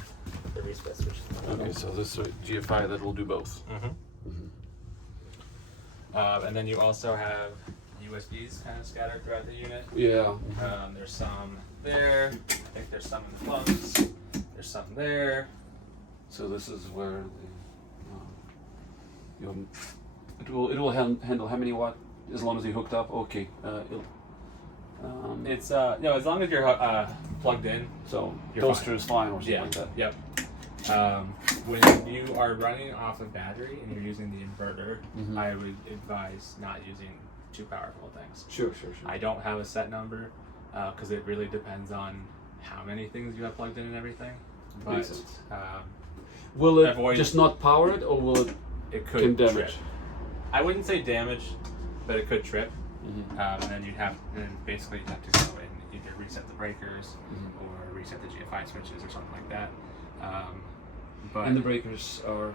the reset switch. Okay, so this is GFI that will do both. And then you also have USBs kind of scattered throughout the unit. Yeah. There's some there. I think there's some in the plugs. There's some there. So this is where it will handle how many watt as long as you hooked up. Okay. It's as long as you're plugged in. So You're toaster fine. is fine or something like that. Yep. When you are running off of battery and you're using the inverter, Mhm. I would advise not using too powerful things. Sure. I don't have a set number because it really depends on how many things you have plugged in and everything. Makes But sense. um, Will it Avoid- just not power it, or will it it can could damage? trip. I wouldn't say damage, but it could trip. Mhm. And then basically you have to go and either reset the breakers or reset the GFI switches or something like that. But And the breakers are.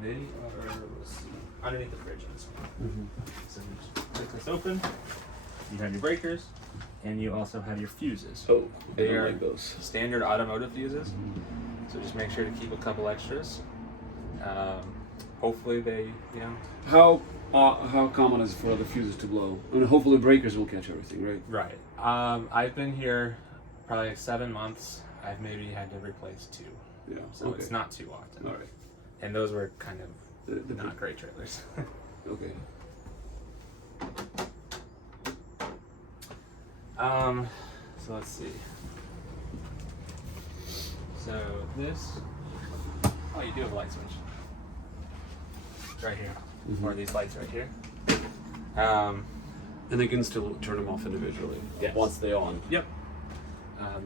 they are underneath the fridge in this one. So you just click this open. You have your breakers, and you also have your fuses. Oh, They I don't are like those. standard automotive fuses. So just make sure to keep a couple extras. Hopefully they, How common is it for the fuses to blow? I mean, hopefully breakers will catch everything, right? Right. I've been here probably 7 months. I've maybe had to replace 2. Yeah. So okay. it's not too often. All right. And those were kind of The not great trailers. Okay. So let's see. So this, you do have a light switch. It's right here. Or these lights right here. And they can still turn them off individually. Yes. Once they're on. Yep.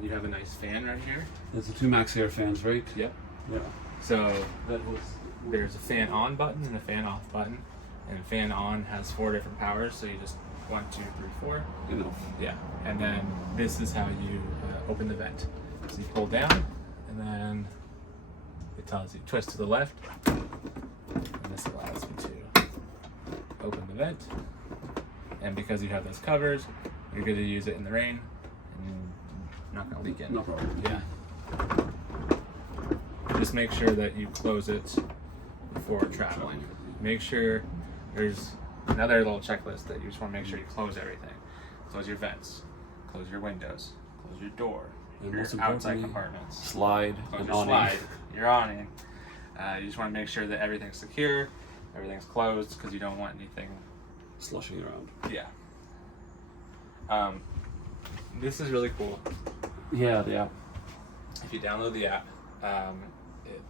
You have a nice fan right here. That's the 2 max air fans, right? Yep. Yeah. So That was. there's a fan on button and a fan off button. And fan on has 4 different powers, so you just 1, 2, 3, 4. Enough. Yeah. And then this is how you open the vent. So you pull down, and then it tells you twist to the left. And this allows you to open the vent. And because you have those covers, you're good to use it in the rain, and you're not going to leak in. No problem. Yeah. Just make sure that you close it before traveling. Make sure there's another little checklist that you just want to make sure you close everything. Close your vents, close your windows, close your door, And your most outside importantly, compartments, Slide close and your awning. slide, your awning. You just want to make sure that everything's secure, everything's closed, because you don't want anything. Slushing around. Yeah. This is really cool. Yeah, the app. If you download the app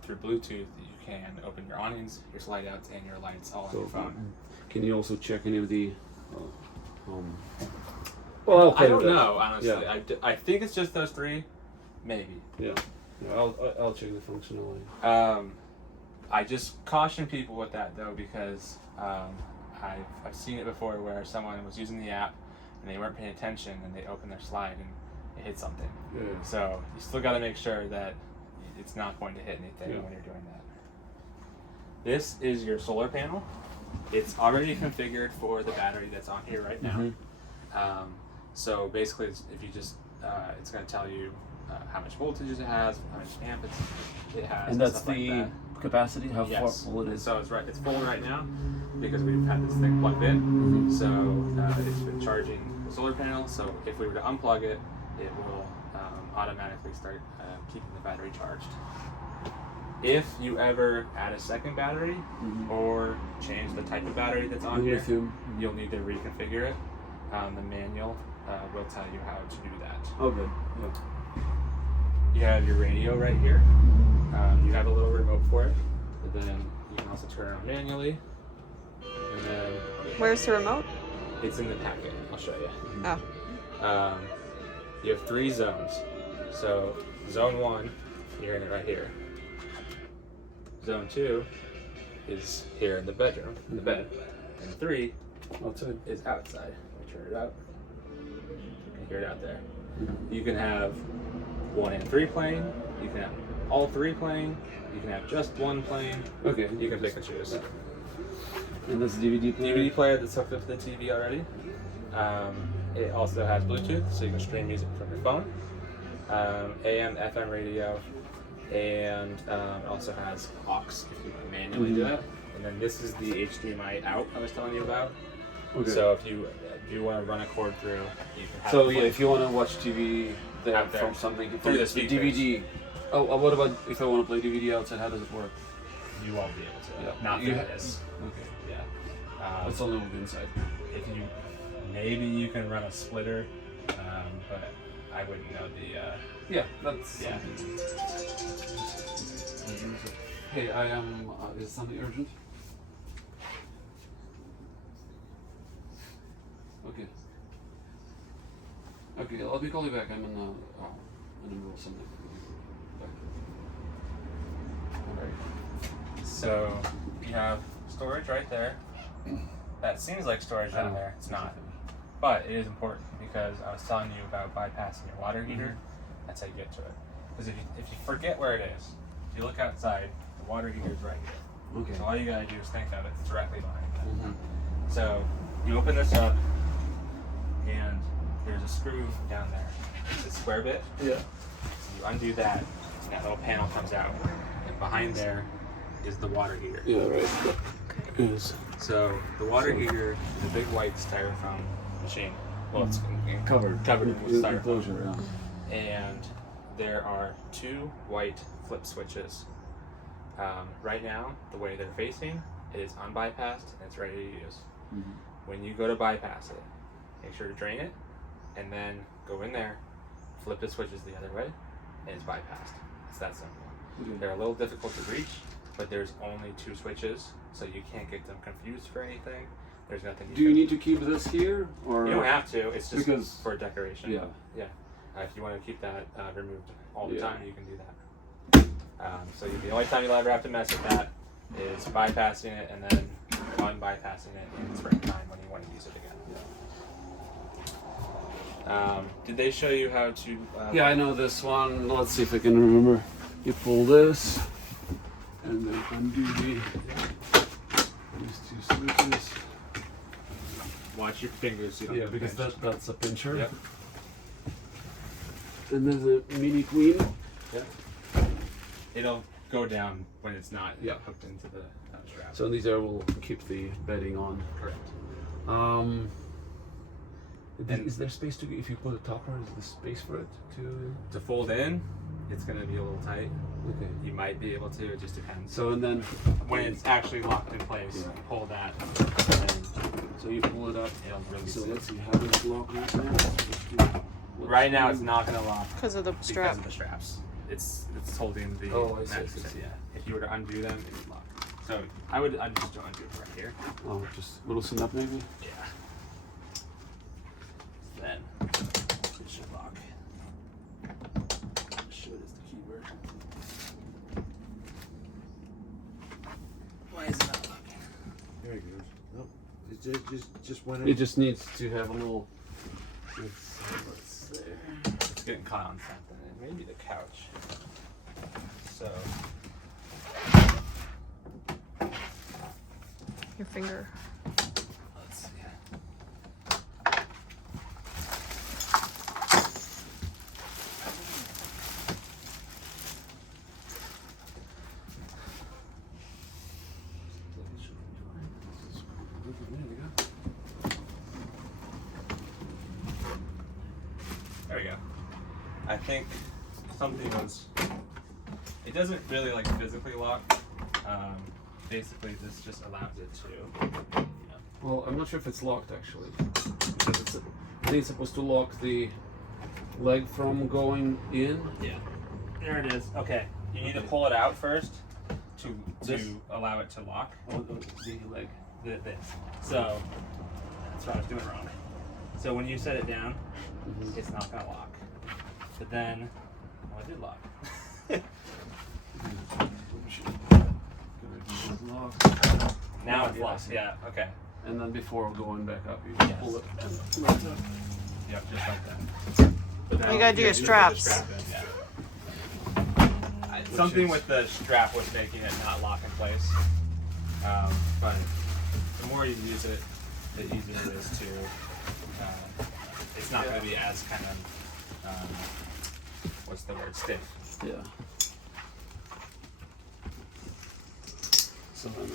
through Bluetooth, you can open your awnings, your slide outs, and your lights all on your phone. Can you also check any of the? Well, I don't know, honestly. Yeah. I think it's just those 3, maybe. Yeah. I'll check the functionality. I just caution people with that though, because I've seen it before where someone was using the app and they weren't paying attention and they opened their slide and it hit something. Yeah. So you still got to make sure that it's not going to hit anything Yeah. when you're doing that. This is your solar panel. It's already configured for the battery that's on here right now. So basically, if you just, it's going to tell you how much voltage it has, how much amp it has, And that's stuff like the that. capacity. How far Yes. full it is. So it's full right now because we've had this thing plugged in. So it's been charging the solar panel. So if we were to unplug it, it will automatically start keeping the battery charged. If you ever add a second battery or change the type of battery that's on here, Lithium. you'll need to reconfigure it. The manual will tell you how to do that. Okay. Yeah. You have your radio right here. You have a little remote for it, but then you can also turn it on manually. And then Where's the remote? it's in the packet. I'll show you. Oh. You have 3 zones. So zone 1, you're in it right here. Zone 2 is here in the bedroom, in the bed. And 3 Outside. is outside. Let me turn it up. You can hear it out there. You can have 1 and 3 playing. You can have all 3 playing. You can have just 1 playing. Okay. You can pick and choose. And this DVD player? DVD player that's hooked up to the TV already. It also has Bluetooth, so you can stream music from your phone. AM, FM radio, and it also has aux if you manually do that. And then this is the HDMI out I was telling you about. Okay. So if you do want to run a cord through, you can have So it yeah, if you want to watch TV there Out there. from something Through the the speakers. DVD. Oh, what about if I want to play DVD outside? How does it work? you won't be able to. Yeah. Not You through ha- this. Okay. Yeah. That's only with inside. If you maybe you can run a splitter, but I wouldn't know the. Yeah, that's. Yeah. Hey, I am. Is something urgent? Okay. Okay, I'll be calling you back. I'm in the middle of something. Alright. So you have storage right there. That seems like storage down there. It's not. But it is important because I was telling you about bypassing your water heater. That's how you get to it. Because if you forget where it is, if you look outside, the water heater is right here. Okay. So all you gotta do is think of it directly behind that. Mhm. So you open this up, and there's a screw down there. It's a square bit. Yeah. So you undo that, and that little panel comes out. And behind there is the water heater. Yeah, right. Yes. So the water heater is a big white styrofoam machine. Well, it's Covered. with styrofoam. Enclosure, yeah. And there are 2 white flip switches. Right now, the way they're facing, it is unbypassed and it's ready to use. Mhm. When you go to bypass it, make sure to drain it, and then go in there, flip the switches the other way, and it's bypassed. It's that simple. Okay. They're a little difficult to reach, but there's only 2 switches, so you can't get them confused for anything. There's nothing. Do you need to keep this here, or You don't have to. It's just Because- for decoration. Yeah. Yeah. If you want to keep that removed all the Yeah. time, you can do that. So the only time you'll ever have to mess with that is bypassing it and then unbypassing it in springtime when you want to use it again. Did they show you how to? Yeah, I know this one. Let's see if I can remember. You pull this, and then undo these 2 switches. Watch your fingers. So you don't Yeah, get because pinched. that's a pincher. Yep. And there's a mini queen. Yep. It'll go down when it's not Yeah. hooked into the strap. So these will keep the bedding on. Correct. Is there space to, if you put a topper, is there space for it to? To fold in, it's going to be a little tight. Okay. You might be able to. It just depends. So and then When it's actually locked in place, Yeah. you pull that, and then so you pull it up. it'll really So sit. let's see how does it lock right now. Right now, it's not going to lock Because of the because strap. of the straps. It's holding the Oh, I see, mattress. I see. Yeah. If you were to undo them, it would lock. So I'd just undo it right here. Oh, just loosen up maybe. Yeah. Then it should lock. Show it as the keyboard. Why is it not locking? There it goes. Nope. It just went in. It just needs to have a little. What's there? It's getting caught on something. Maybe the couch. So Your finger. let's see. There we go. I think something was. It doesn't really like physically lock. Basically, this just allows it to. Well, I'm not sure if it's locked actually, because think it's supposed to lock the leg from going in. Yeah. There it is. Okay. You need to pull it out first to This? allow it to lock. Oh, the leg. This. So that's what I was doing wrong. So when you set it down, it's not gonna lock. But then, oh, it did lock. Now it's locked. Yeah. Okay. And then before going back up, you Yes. pull it and lift up. Yep. Just like that. But now You gotta do your need to put the straps. strap in, yeah. Something with the strap was making it not lock in place. But the more you use it, the easier it is to. It's not going to be as kind of. What's the word? Stiff. Yeah. So then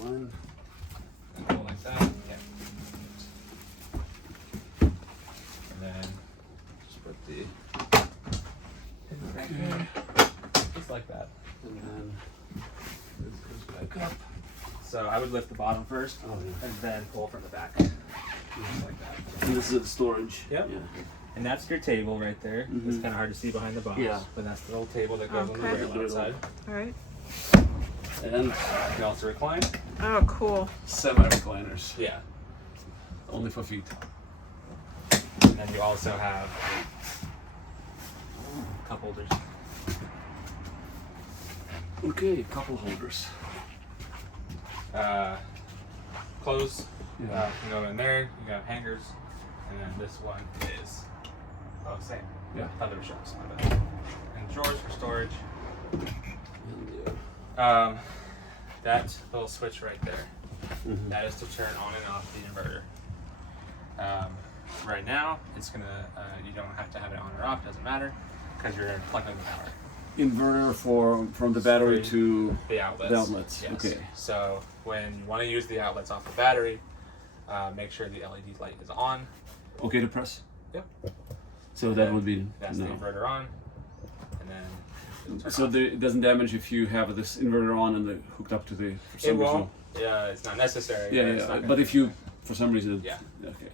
one. And go like that. Yeah. And then just put the pin back in, just like that. And then this goes back up. So I would lift the bottom first, Oh, yeah. and then pull from the back, just like that. And this is storage. Yep. Yeah. And that's your table right there. It's Mhm. kind of hard to see behind the box. Yeah. But that's the little table that goes on the Okay. rail outside. All right. And You can also recline. Oh, cool. semi-recliners. Yeah. Only for feet. And then you also have cup holders. Okay, couple holders. Clothes Yeah. can go in there. You got hangers, and then this one is same. Yeah. Other shelves. My bad. And drawers for storage. And, That little switch right there. Mhm. That is to turn on and off the inverter. Right now, it's gonna. You don't have to have it on or off. Doesn't matter, because you're plugging the power. Inverter from the battery to The outlets. the outlets. Yes. Okay. So when you want to use the outlets off the battery, make sure the LED light is on. Okay to press. Yep. So that would be That's no. the inverter on, and then it'll turn So off. it doesn't damage if you have this inverter on and hooked up to the. For It some reason. won't. Yeah, it's not necessary. Yeah, but it's yeah. not gonna But be- if you, for some reason. Yeah. Okay.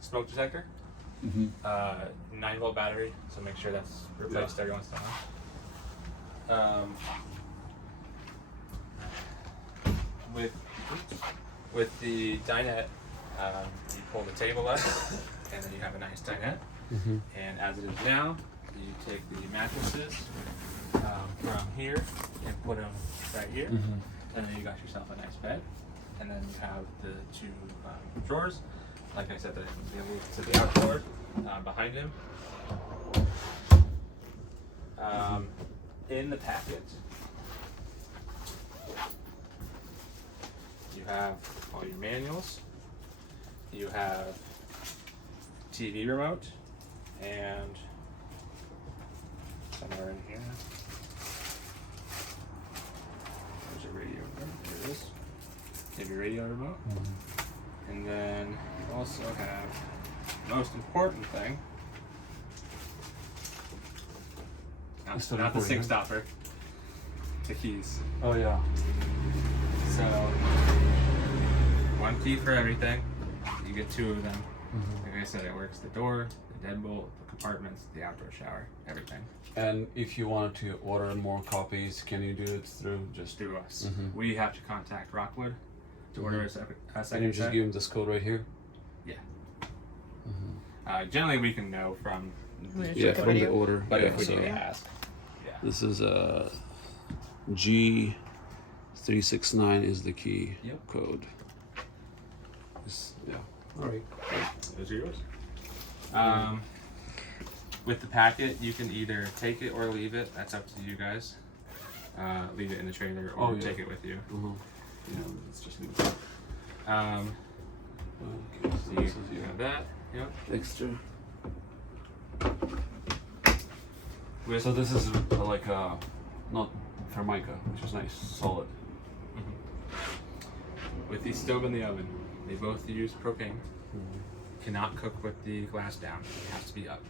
Smoke detector, Mm-hmm. 9-volt battery, so make sure that's replaced every once in a while. With the dinette, you pull the table up, and then you have a nice dinette. Mm-hmm. And as it is now, you take the mattresses from here and put them right here, Mm-hmm. and then you got yourself a nice bed. And then you have the two drawers. Like I said, that I can move to the outdoor behind him. In the packet, you have all your manuals. You have TV remote, and somewhere in here, there's a radio remote. There it is. You have your radio remote. And then you also have the most important thing. That's the Not the sink recording, stopper. The keys. Oh yeah. So one key for everything. You get 2 of them. Mm-hmm. Like I said, it works the door, the deadbolt, the compartments, the outdoor shower, everything. And if you wanted to order more copies, can you do it through just? Through us. Mhm. We have to contact Rockwood to order a second Can you just set. give them this code right here? Yeah. Mm-hmm. Generally, we can know from. Yeah, Yeah, Check the from the video. order. But Yeah, if we so need to ask. Yeah. this is G369 is the key Yep. code. Yeah. All right. Those are yours. With the packet, you can either take it or leave it. That's up to you guys. Leave it in the trailer or Oh, yeah. take it with you. Uh-huh. You know, it's just leave it. Okay, so So this is you your have that. Yep. extra. With So this is like not Formica, which is nice, solid. with the stove and the oven, they both use propane. Cannot cook with the glass down. It has to be up.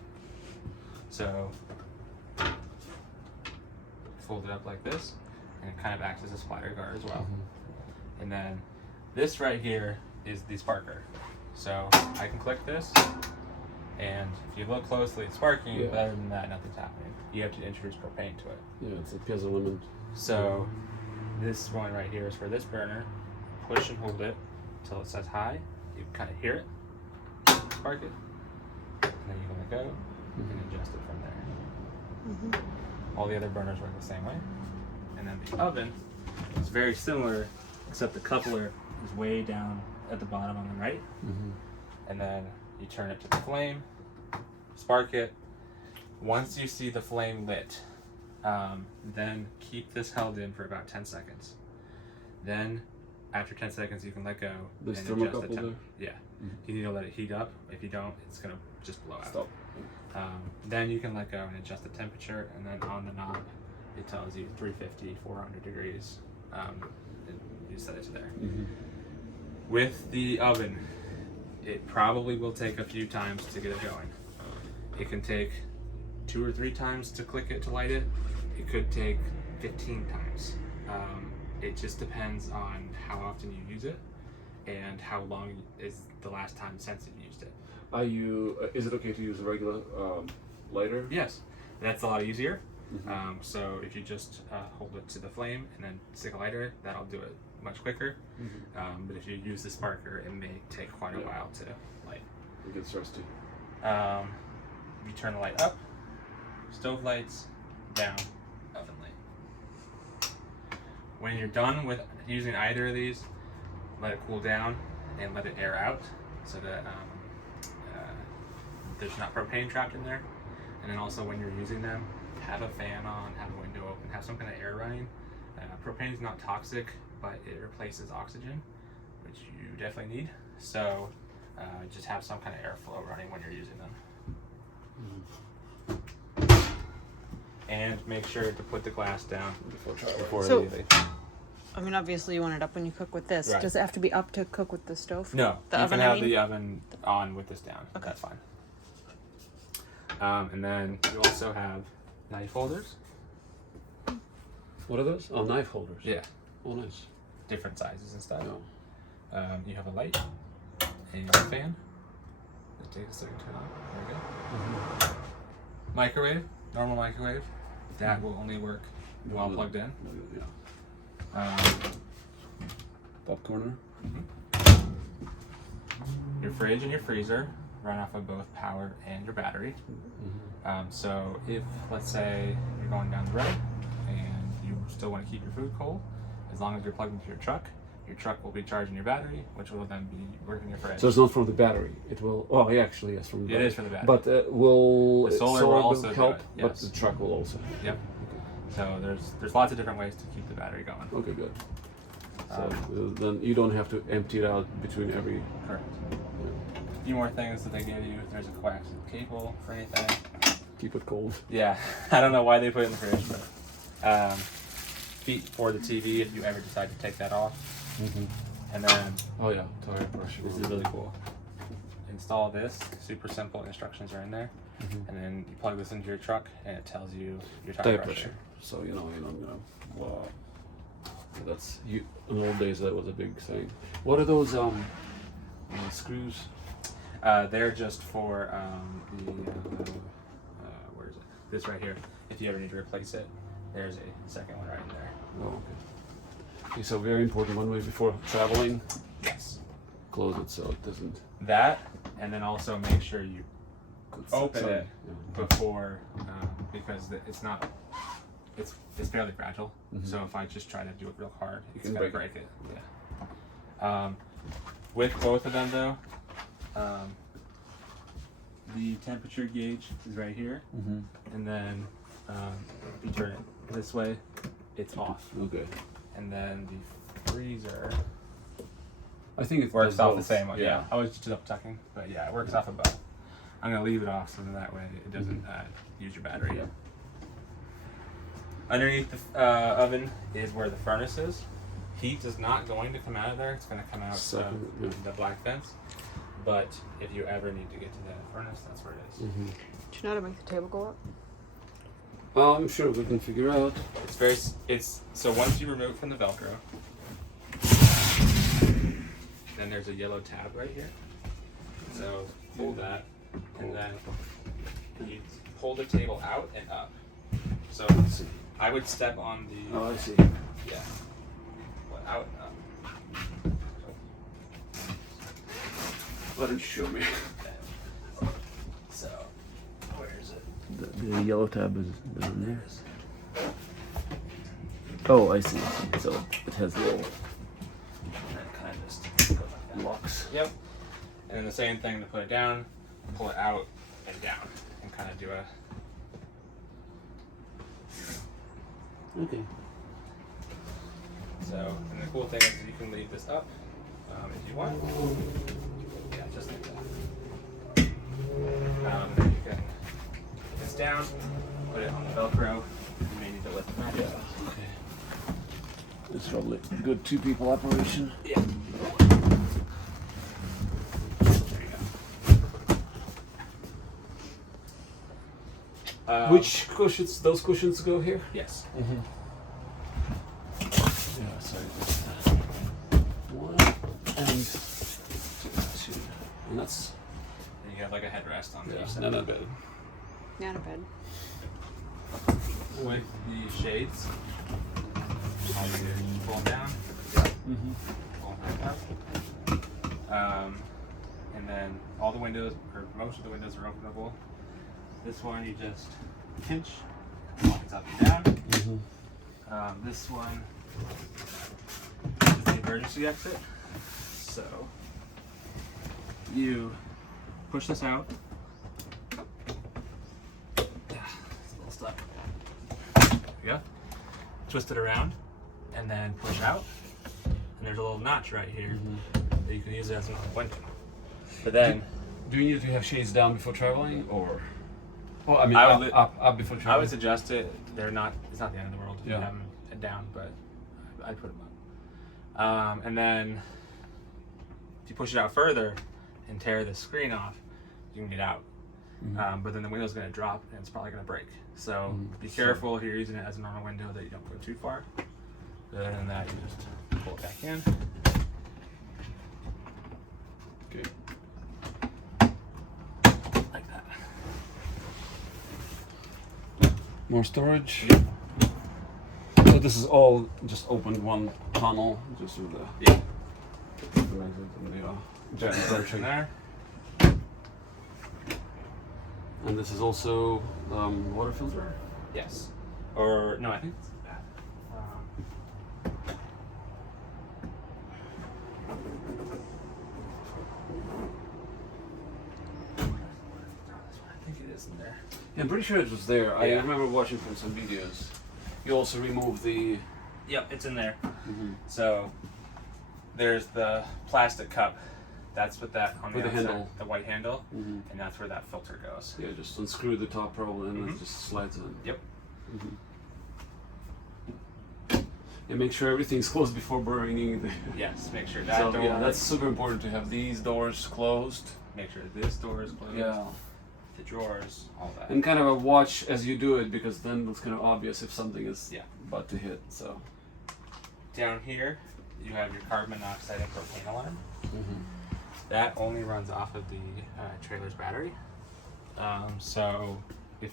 So fold it up like this, and it kind of acts as a splatter guard as well. And then this right here is the sparker. So I can click this, and if you look closely, it's sparking. Yeah. But other than that, nothing's happening. You have to introduce propane to it. Yeah, it's a piezo element. So this one right here is for this burner. Push and hold it until it says high. You kind of hear it, spark it, and then you can let go and adjust it from there. All the other burners work the same way. And then the oven is very similar, except the coupler is way down at the bottom on the right. And then you turn it to the flame, spark it. Once you see the flame lit, then keep this held in for about 10 seconds. Then after 10 seconds, you can let go This and adjust the thermocouple temp. there? Yeah. You need to let it heat up. If you don't, it's gonna just blow out. Stop. Then you can let go and adjust the temperature, and then on the knob, it tells you 350, 400 degrees. And you set it to there. With the oven, it probably will take a few times to get it going. It can take 2 or 3 times to click it to light it. It could take 15 times. It just depends on how often you use it and how long is the last time since you used it. Are you? Is it okay to use a regular lighter? Yes, that's a lot easier. So if you just hold it to the flame and then stick a lighter, that'll do it much quicker. But if you use the sparker, it may take quite a while to light. It gets rusty. You turn the light up, stove lights, down, oven light. When you're done with using either of these, let it cool down and let it air out so that there's not propane trapped in there. And then also when you're using them, have a fan on, have a window open, have some kind of air running. Propane is not toxic, but it replaces oxygen, which you definitely need. So just have some kind of airflow running when you're using them. And make sure to put the glass down before So- leaving. I mean, obviously you want it up when you cook with this. Right. Does it have to be up to cook with the stove? No, The you oven, can I have mean? the oven on with this down. Okay. That's fine. And then you also have knife holders. What are those? Oh, knife holders. Yeah, Oh, nice. different sizes and stuff. Yeah. You have a light and a fan. Just take a second to turn on. There we go. Microwave, normal microwave. That will only work while plugged in. Yeah. Popcorner. Your fridge and your freezer run off of both power and your battery. So if, let's say, you're going down the road and you still want to keep your food cold, as long as you're plugged into your truck will be charging your battery, which will then be working your fridge. So it's not from the battery. It will. Oh, yeah, actually, yes, from the battery. It is from the battery. But will The solar will also do help? it, But yes. the truck will also. Yep. So there's lots of different ways to keep the battery going. Okay, good. So then you don't have to empty it out between every. Correct. A few more things that they give you. There's a coaxial cable for anything. Keep it cold. Yeah, I don't know why they put it in the fridge, but feet for the TV if you ever decide to take that off. And then Oh yeah, tire pressure. this is really cool. Install this. Super simple instructions are in there, and then you plug this into your truck, and it tells you your tire pressure. So you know. Wow. That's you. In old days, that was a big thing. What are those screws? They're just for the where is it? This right here. If you ever need to replace it, there's a second one right in there. Oh, okay. Okay, so very important one way before traveling. Yes. Close it so it doesn't. That, and then also make sure you open Sorry. it before because it's not. It's fairly fragile. So if I just try to do it real hard, it's can gonna break it. Yeah. With both of them though, the temperature gauge is right here, and then if you turn it this way, it's off. Okay. And then the freezer I think it works does off the both. same one. Yeah, I was just up tucking, but yeah, it works off of both. I'm gonna leave it off so that way it doesn't use your battery. Yeah. Underneath the oven is where the furnace is. Heat is not going to come out of there. It's going to come out the black vents. But if you ever need to get to the furnace, that's where it is. Do you know how to make the table go up? I'm sure we can figure out. So once you remove it from the Velcro, then there's a yellow tab right here. So pull that, and then you pull the table out and up. So I would step on the. Oh, I see. Yeah. Well, out and up. Why don't you show me? So, where is it? The yellow tab is down there. Oh, I see. So it has little And then kind of just go like that. locks. Yep. And then the same thing to put it down, pull it out and down, and kind of do a. Okay. So, and the cool thing is you can leave this up if you want. Yeah, just like that. Then you can put this down, put it on the Velcro. You may need to lift it up. Yeah. Okay. This is probably a good 2 people operation. Yeah. Which cushions? Those cushions go here? Yes. Mm-hmm. Yeah, sorry. One and 2. And that's. And you have like a headrest on Yeah, each side. not a bad. Not a bed. With the shades, all you do is pull them down, Mm-hmm. pull them back up. And then all the windows, or most of the windows are openable. This one you just pinch, lock it up and down. Mm-hmm. This one is the emergency exit. So you push this out. It's a little stuck. There you go. Twist it around and then push out. And there's a little notch right here that you can use as an window. But then Do you need to have shades down before traveling, or? Oh, I mean, I would up before traveling. I would suggest it. They're not. It's not the end of the world if you Yeah. have them down, but I'd put them up. And then if you push it out further and tear the screen off, you can get out. But then the window's going to drop and it's probably going to break. So be careful if you're using it as a normal window that you don't go too far. Other than that, you just pull it back in. Okay. Like that. More storage. So this is all just opened one tunnel, just with the Yeah. jet In version. there. And this is also water filter. Yes. Or no, I think it's that. I think it is in there. Yeah, I'm pretty sure it was there. I Yeah. remember watching from some videos. You also remove the. Yep, it's in there. So there's the plastic cup. That's what that on With the the outside, handle. the white handle, Mhm. and that's where that filter goes. Yeah, just unscrew the top probably and it just slides in. Yep. And make sure everything's closed before burning the. Yes. Make sure that So door. yeah, that's super important to have these doors closed. Make sure this door is closed. Yeah. The drawers, all that. And kind of a watch as you do it, because then it's kind of obvious if something is Yeah. about to hit. So. Down here, you have your carbon monoxide and propane alarm. That only runs off of the trailer's battery. So if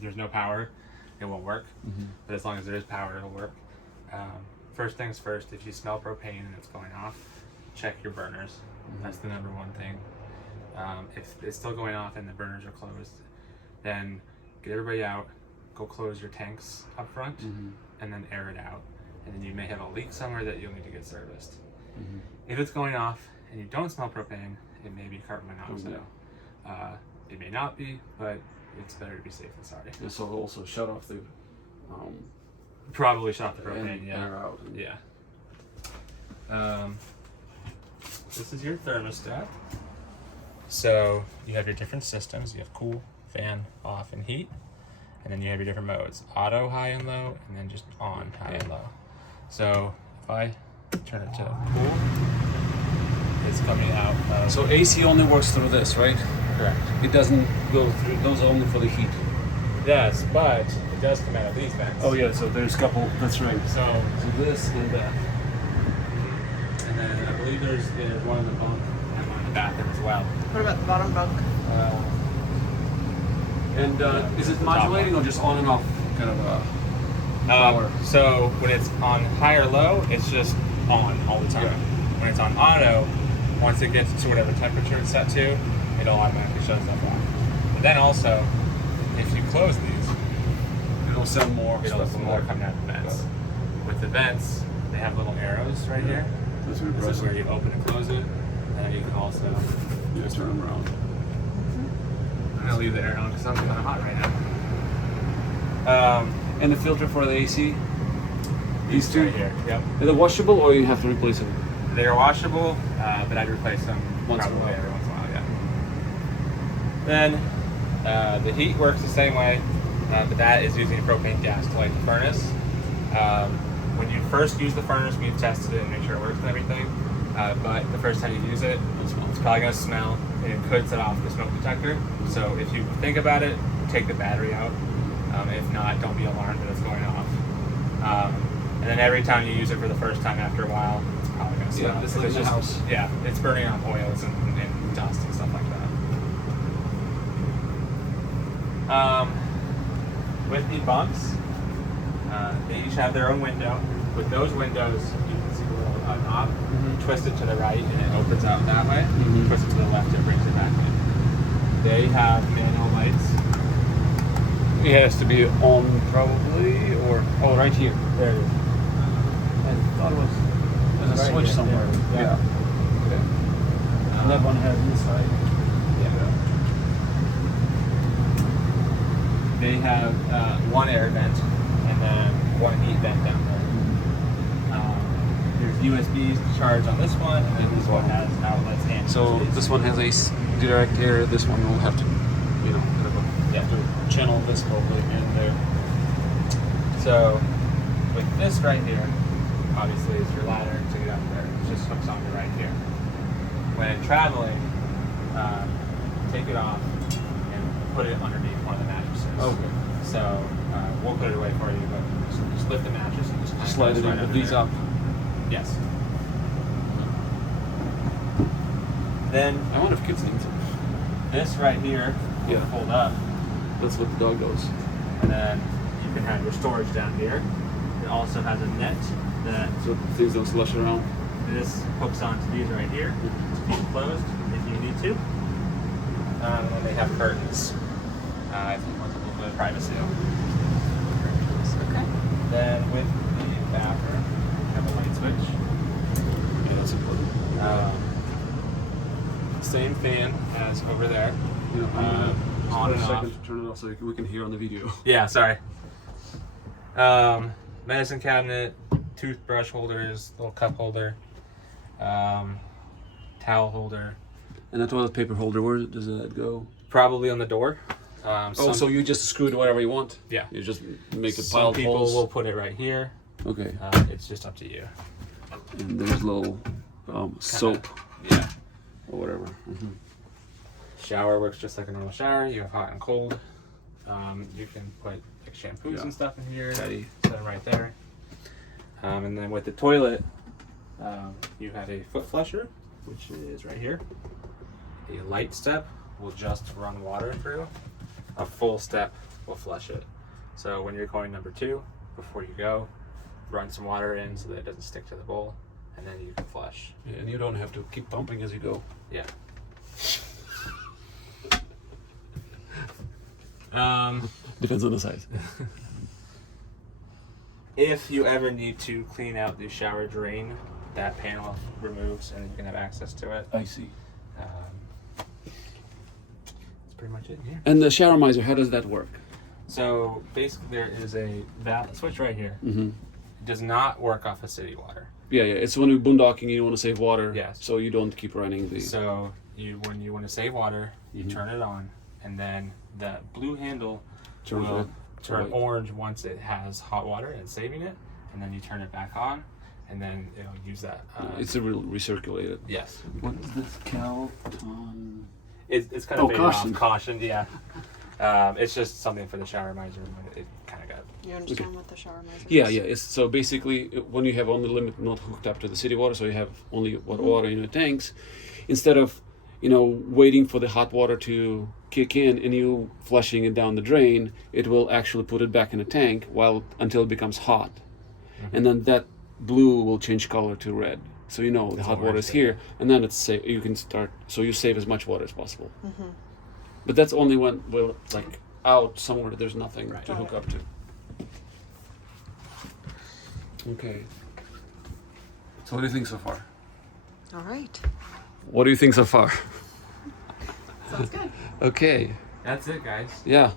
there's no power, it won't work. But as long as there is power, it'll work. First things first, if you smell propane and it's going off, check your burners. That's the number one thing. If it's still going off and the burners are closed, then get everybody out, go close your tanks up front, and then air it out. And then you may have a leak somewhere that you'll need to get serviced. If it's going off and you don't smell propane, it may be carbon monoxide. It may not be, but it's better to be safe than sorry. And so also shut off the. Probably shut off the propane, and yeah. air out. And Yeah. This is your thermostat. So you have your different systems. You have cool, fan, off, and heat. And then you have your different modes. Auto, high and low, and then just on, high and low. So if I turn it to cool, it's coming out of... So AC only works through this, right? Correct. It doesn't go through. Those are only for the heat. Yes, but it does come out of these vents. Oh yeah. So there's a couple. That's right. So So this and that. and then I believe believe there's one in the bunk and one in the bathroom as well. What about the bottom bunk? And is it modulating or just on and off kind of power? So when it's on high or low, it's just on all the time. Yeah. When it's on auto, once it gets to whatever temperature it's set to, it'll automatically shut itself off. But then also, if you close these, It'll send more it'll stuff more coming out of the vents. With the vents, they have little arrows right here. This This is where you open and close it, and then you can also. You just turn them around. I'm gonna leave the air on because I'm kind of hot right now. And the filter for the AC? These two? right here. Yep. Are they washable or you have to replace them? They're washable, but I'd replace them Once in a probably while. every once in a while, yeah. Then the heat works the same way, but that is using propane gas to light the furnace. When you first use the furnace, we've tested it and make sure it works and everything. But the first time you use it, it's probably going to smell, and it could set off the smoke detector. So if you think about it, take the battery out. If not, don't be alarmed that it's going off. And then every time you use it for the first time after a while, it's probably going to smell. Yeah, it's Because like in the house. Yeah, it's burning off oils and dust and stuff like that. With the bunks, they each have their own window. With those windows, you can see the little knob. Twist it to the right and it opens out that way. Twist it to the left, it brings it back in. They have manual lights. It has to be on probably, or right here. There it is. I thought it was there's a Right switch here, somewhere. yeah. Okay. And that one has inside. They have one air vent and then one heat vent down there. There's USBs to charge on this one, and then this one has outlets and So USBs. this one has a direct air. This one will have to, you know, kind of Yeah. to channel this probably in there. So with this right here, obviously it's your ladder to get up there. It just hooks onto right here. When traveling, take it off and put it underneath one of the mattresses. Okay. So we'll put it away for you, but just lift the mattress and just kind of Slide it right in with under these there. up. Yes. Then I wonder if kids need them. this right here will Yeah. fold up, That's what the dog does. and then you can have your storage down here. It also has a net that So things don't slush around. this hooks onto these right here to keep closed if you need to. And then they have curtains. I think one's a little bit of privacy. Okay. Then with the bathroom, you have a light switch. Yeah, that's important. Same fan as over there. You know, On and a off. second to turn it off so we can hear on the video. Yeah, sorry. Medicine cabinet, toothbrush holders, little cup holder, towel holder. And the toilet paper holder, where does that go? Probably on the door. So you just screw it whatever you want? Yeah. You just make a Some pile of people holes? will put it right here. Okay. It's just up to you. And there's little soap Yeah. or whatever. Shower works just like a normal shower. You have hot and cold. You can put like shampoos Yeah. and stuff in here. Teddy. Set them right there. And then with the toilet, you have a foot flusher, which is right here. A light step will just run water through. A full step will flush it. So when you're going number 2, before you go, run some water in so that it doesn't stick to the bowl, and then you can flush. Yeah, and you don't have to keep pumping as you go. Yeah. Depends on the size. If you ever need to clean out the shower drain, that panel removes and you can have access to it. I see. That's pretty much it in here. And the shower miser, how does that work? So basically there is a valve switch right here. Mm-hmm. It does not work off of city water. Yeah, it's when you're boondocking and you want to save water. Yes. So you don't keep running the... So when you want to save water, you turn it on, and then the blue handle Turns will red. turn Right. orange once it has hot water and it's saving it, and then you turn it back on, and then it'll use that. It's a real recirculated. Yes. What is this? Calton? It's kind of faded off. caution. Caution, yeah. It's just something for the shower miser when it kind of got You understand what the shower miser Yeah, is? yeah. It's, so basically, when you have only limit not hooked up to the city water, so you have only water in your tanks, instead of waiting for the hot water to kick in and you flushing it down the drain, it will actually put it back in the tank until it becomes hot, and then that blue will change color to red. So the hot water is here, and then it's safe. You can start. So you save as much water as possible. But that's only when we're like out somewhere there's nothing to hook up to. Okay. So what do you think so far? All right. What do you think so far? Sounds good. Okay. That's it, guys. Yeah.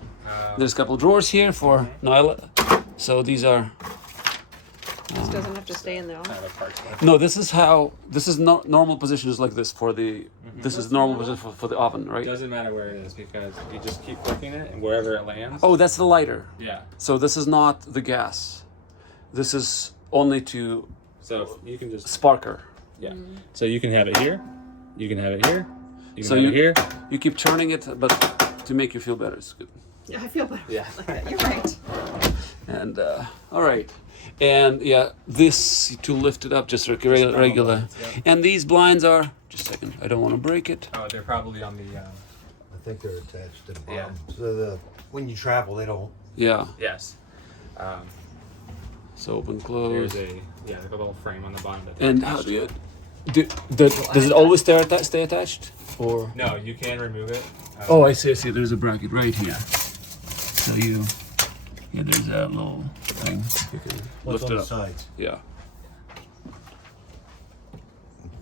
There's a couple drawers here for Nyla. So these are. This doesn't have to stay in the oven. No, this is normal position is like this for the. This is normal position for the oven, right? It doesn't matter where it is because you just keep clicking it and wherever it lands. Oh, that's the lighter. Yeah. So this is not the gas. This is only to So you can just sparker. Yeah. So you can have it here. You can have it here. You can So have it here. You keep turning it, but to make you feel better, it's good. Yeah, I feel better. Yeah. Like that. You're right. And all right, and yeah, this to lift it up just regular. blinds, yeah. And these blinds are just a second. I don't want to break it. Oh, they're probably on the. I think they're attached to the bottom. Yeah. So when you travel, they don't. Yeah. Yes. So open, close. There's like a little frame on the bottom. That And how do you? Does it always stay attached, or? No, you can remove it. Oh, I see. There's a bracket right here. So there's a little thing. You can What's lift on it the up. sides? Yeah.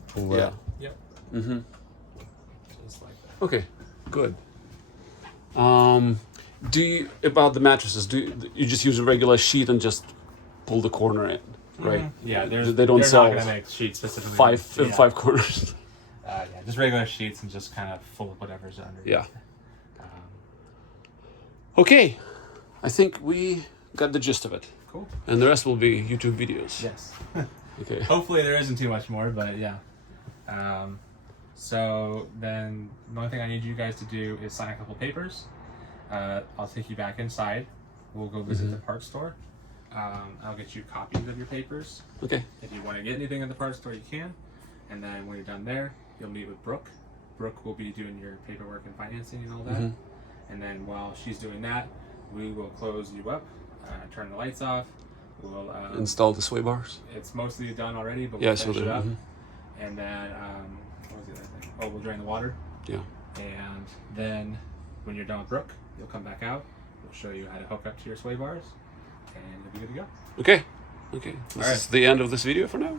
Pull Yeah. that. Yep. Mm-hmm. Just like that. Okay. Good. Do you about the mattresses? Do you just use a regular sheet and just pull the corner in, right? Yeah, They don't they're sell not gonna make sheets specifically. five corners. Yeah, just regular sheets and just kind of full of whatever's under. Yeah. Okay. I think we got the gist of it. Cool. And the rest will be YouTube videos. Yes. Okay. Hopefully there isn't too much more, but yeah. So then the only thing I need you guys to do is sign a couple papers. I'll take you back inside. We'll go visit the parts store. I'll get you copies of your papers. Okay. If you want to get anything at the parts store, you can. And then when you're done there, you'll meet with Brooke. Brooke will be doing your paperwork and financing and all that. And then while she's doing that, we will close you up, turn the lights off. We'll Install the sway bars. It's mostly done already, but Yeah, we'll so finish it they're- up. And then what was the other thing? Oh, we'll drain the water. Yeah. And then when you're done with Brooke, you'll come back out. We'll show you how to hook up to your sway bars, and you'll be good to go. Okay. Okay. This All right. is the end of this video for now.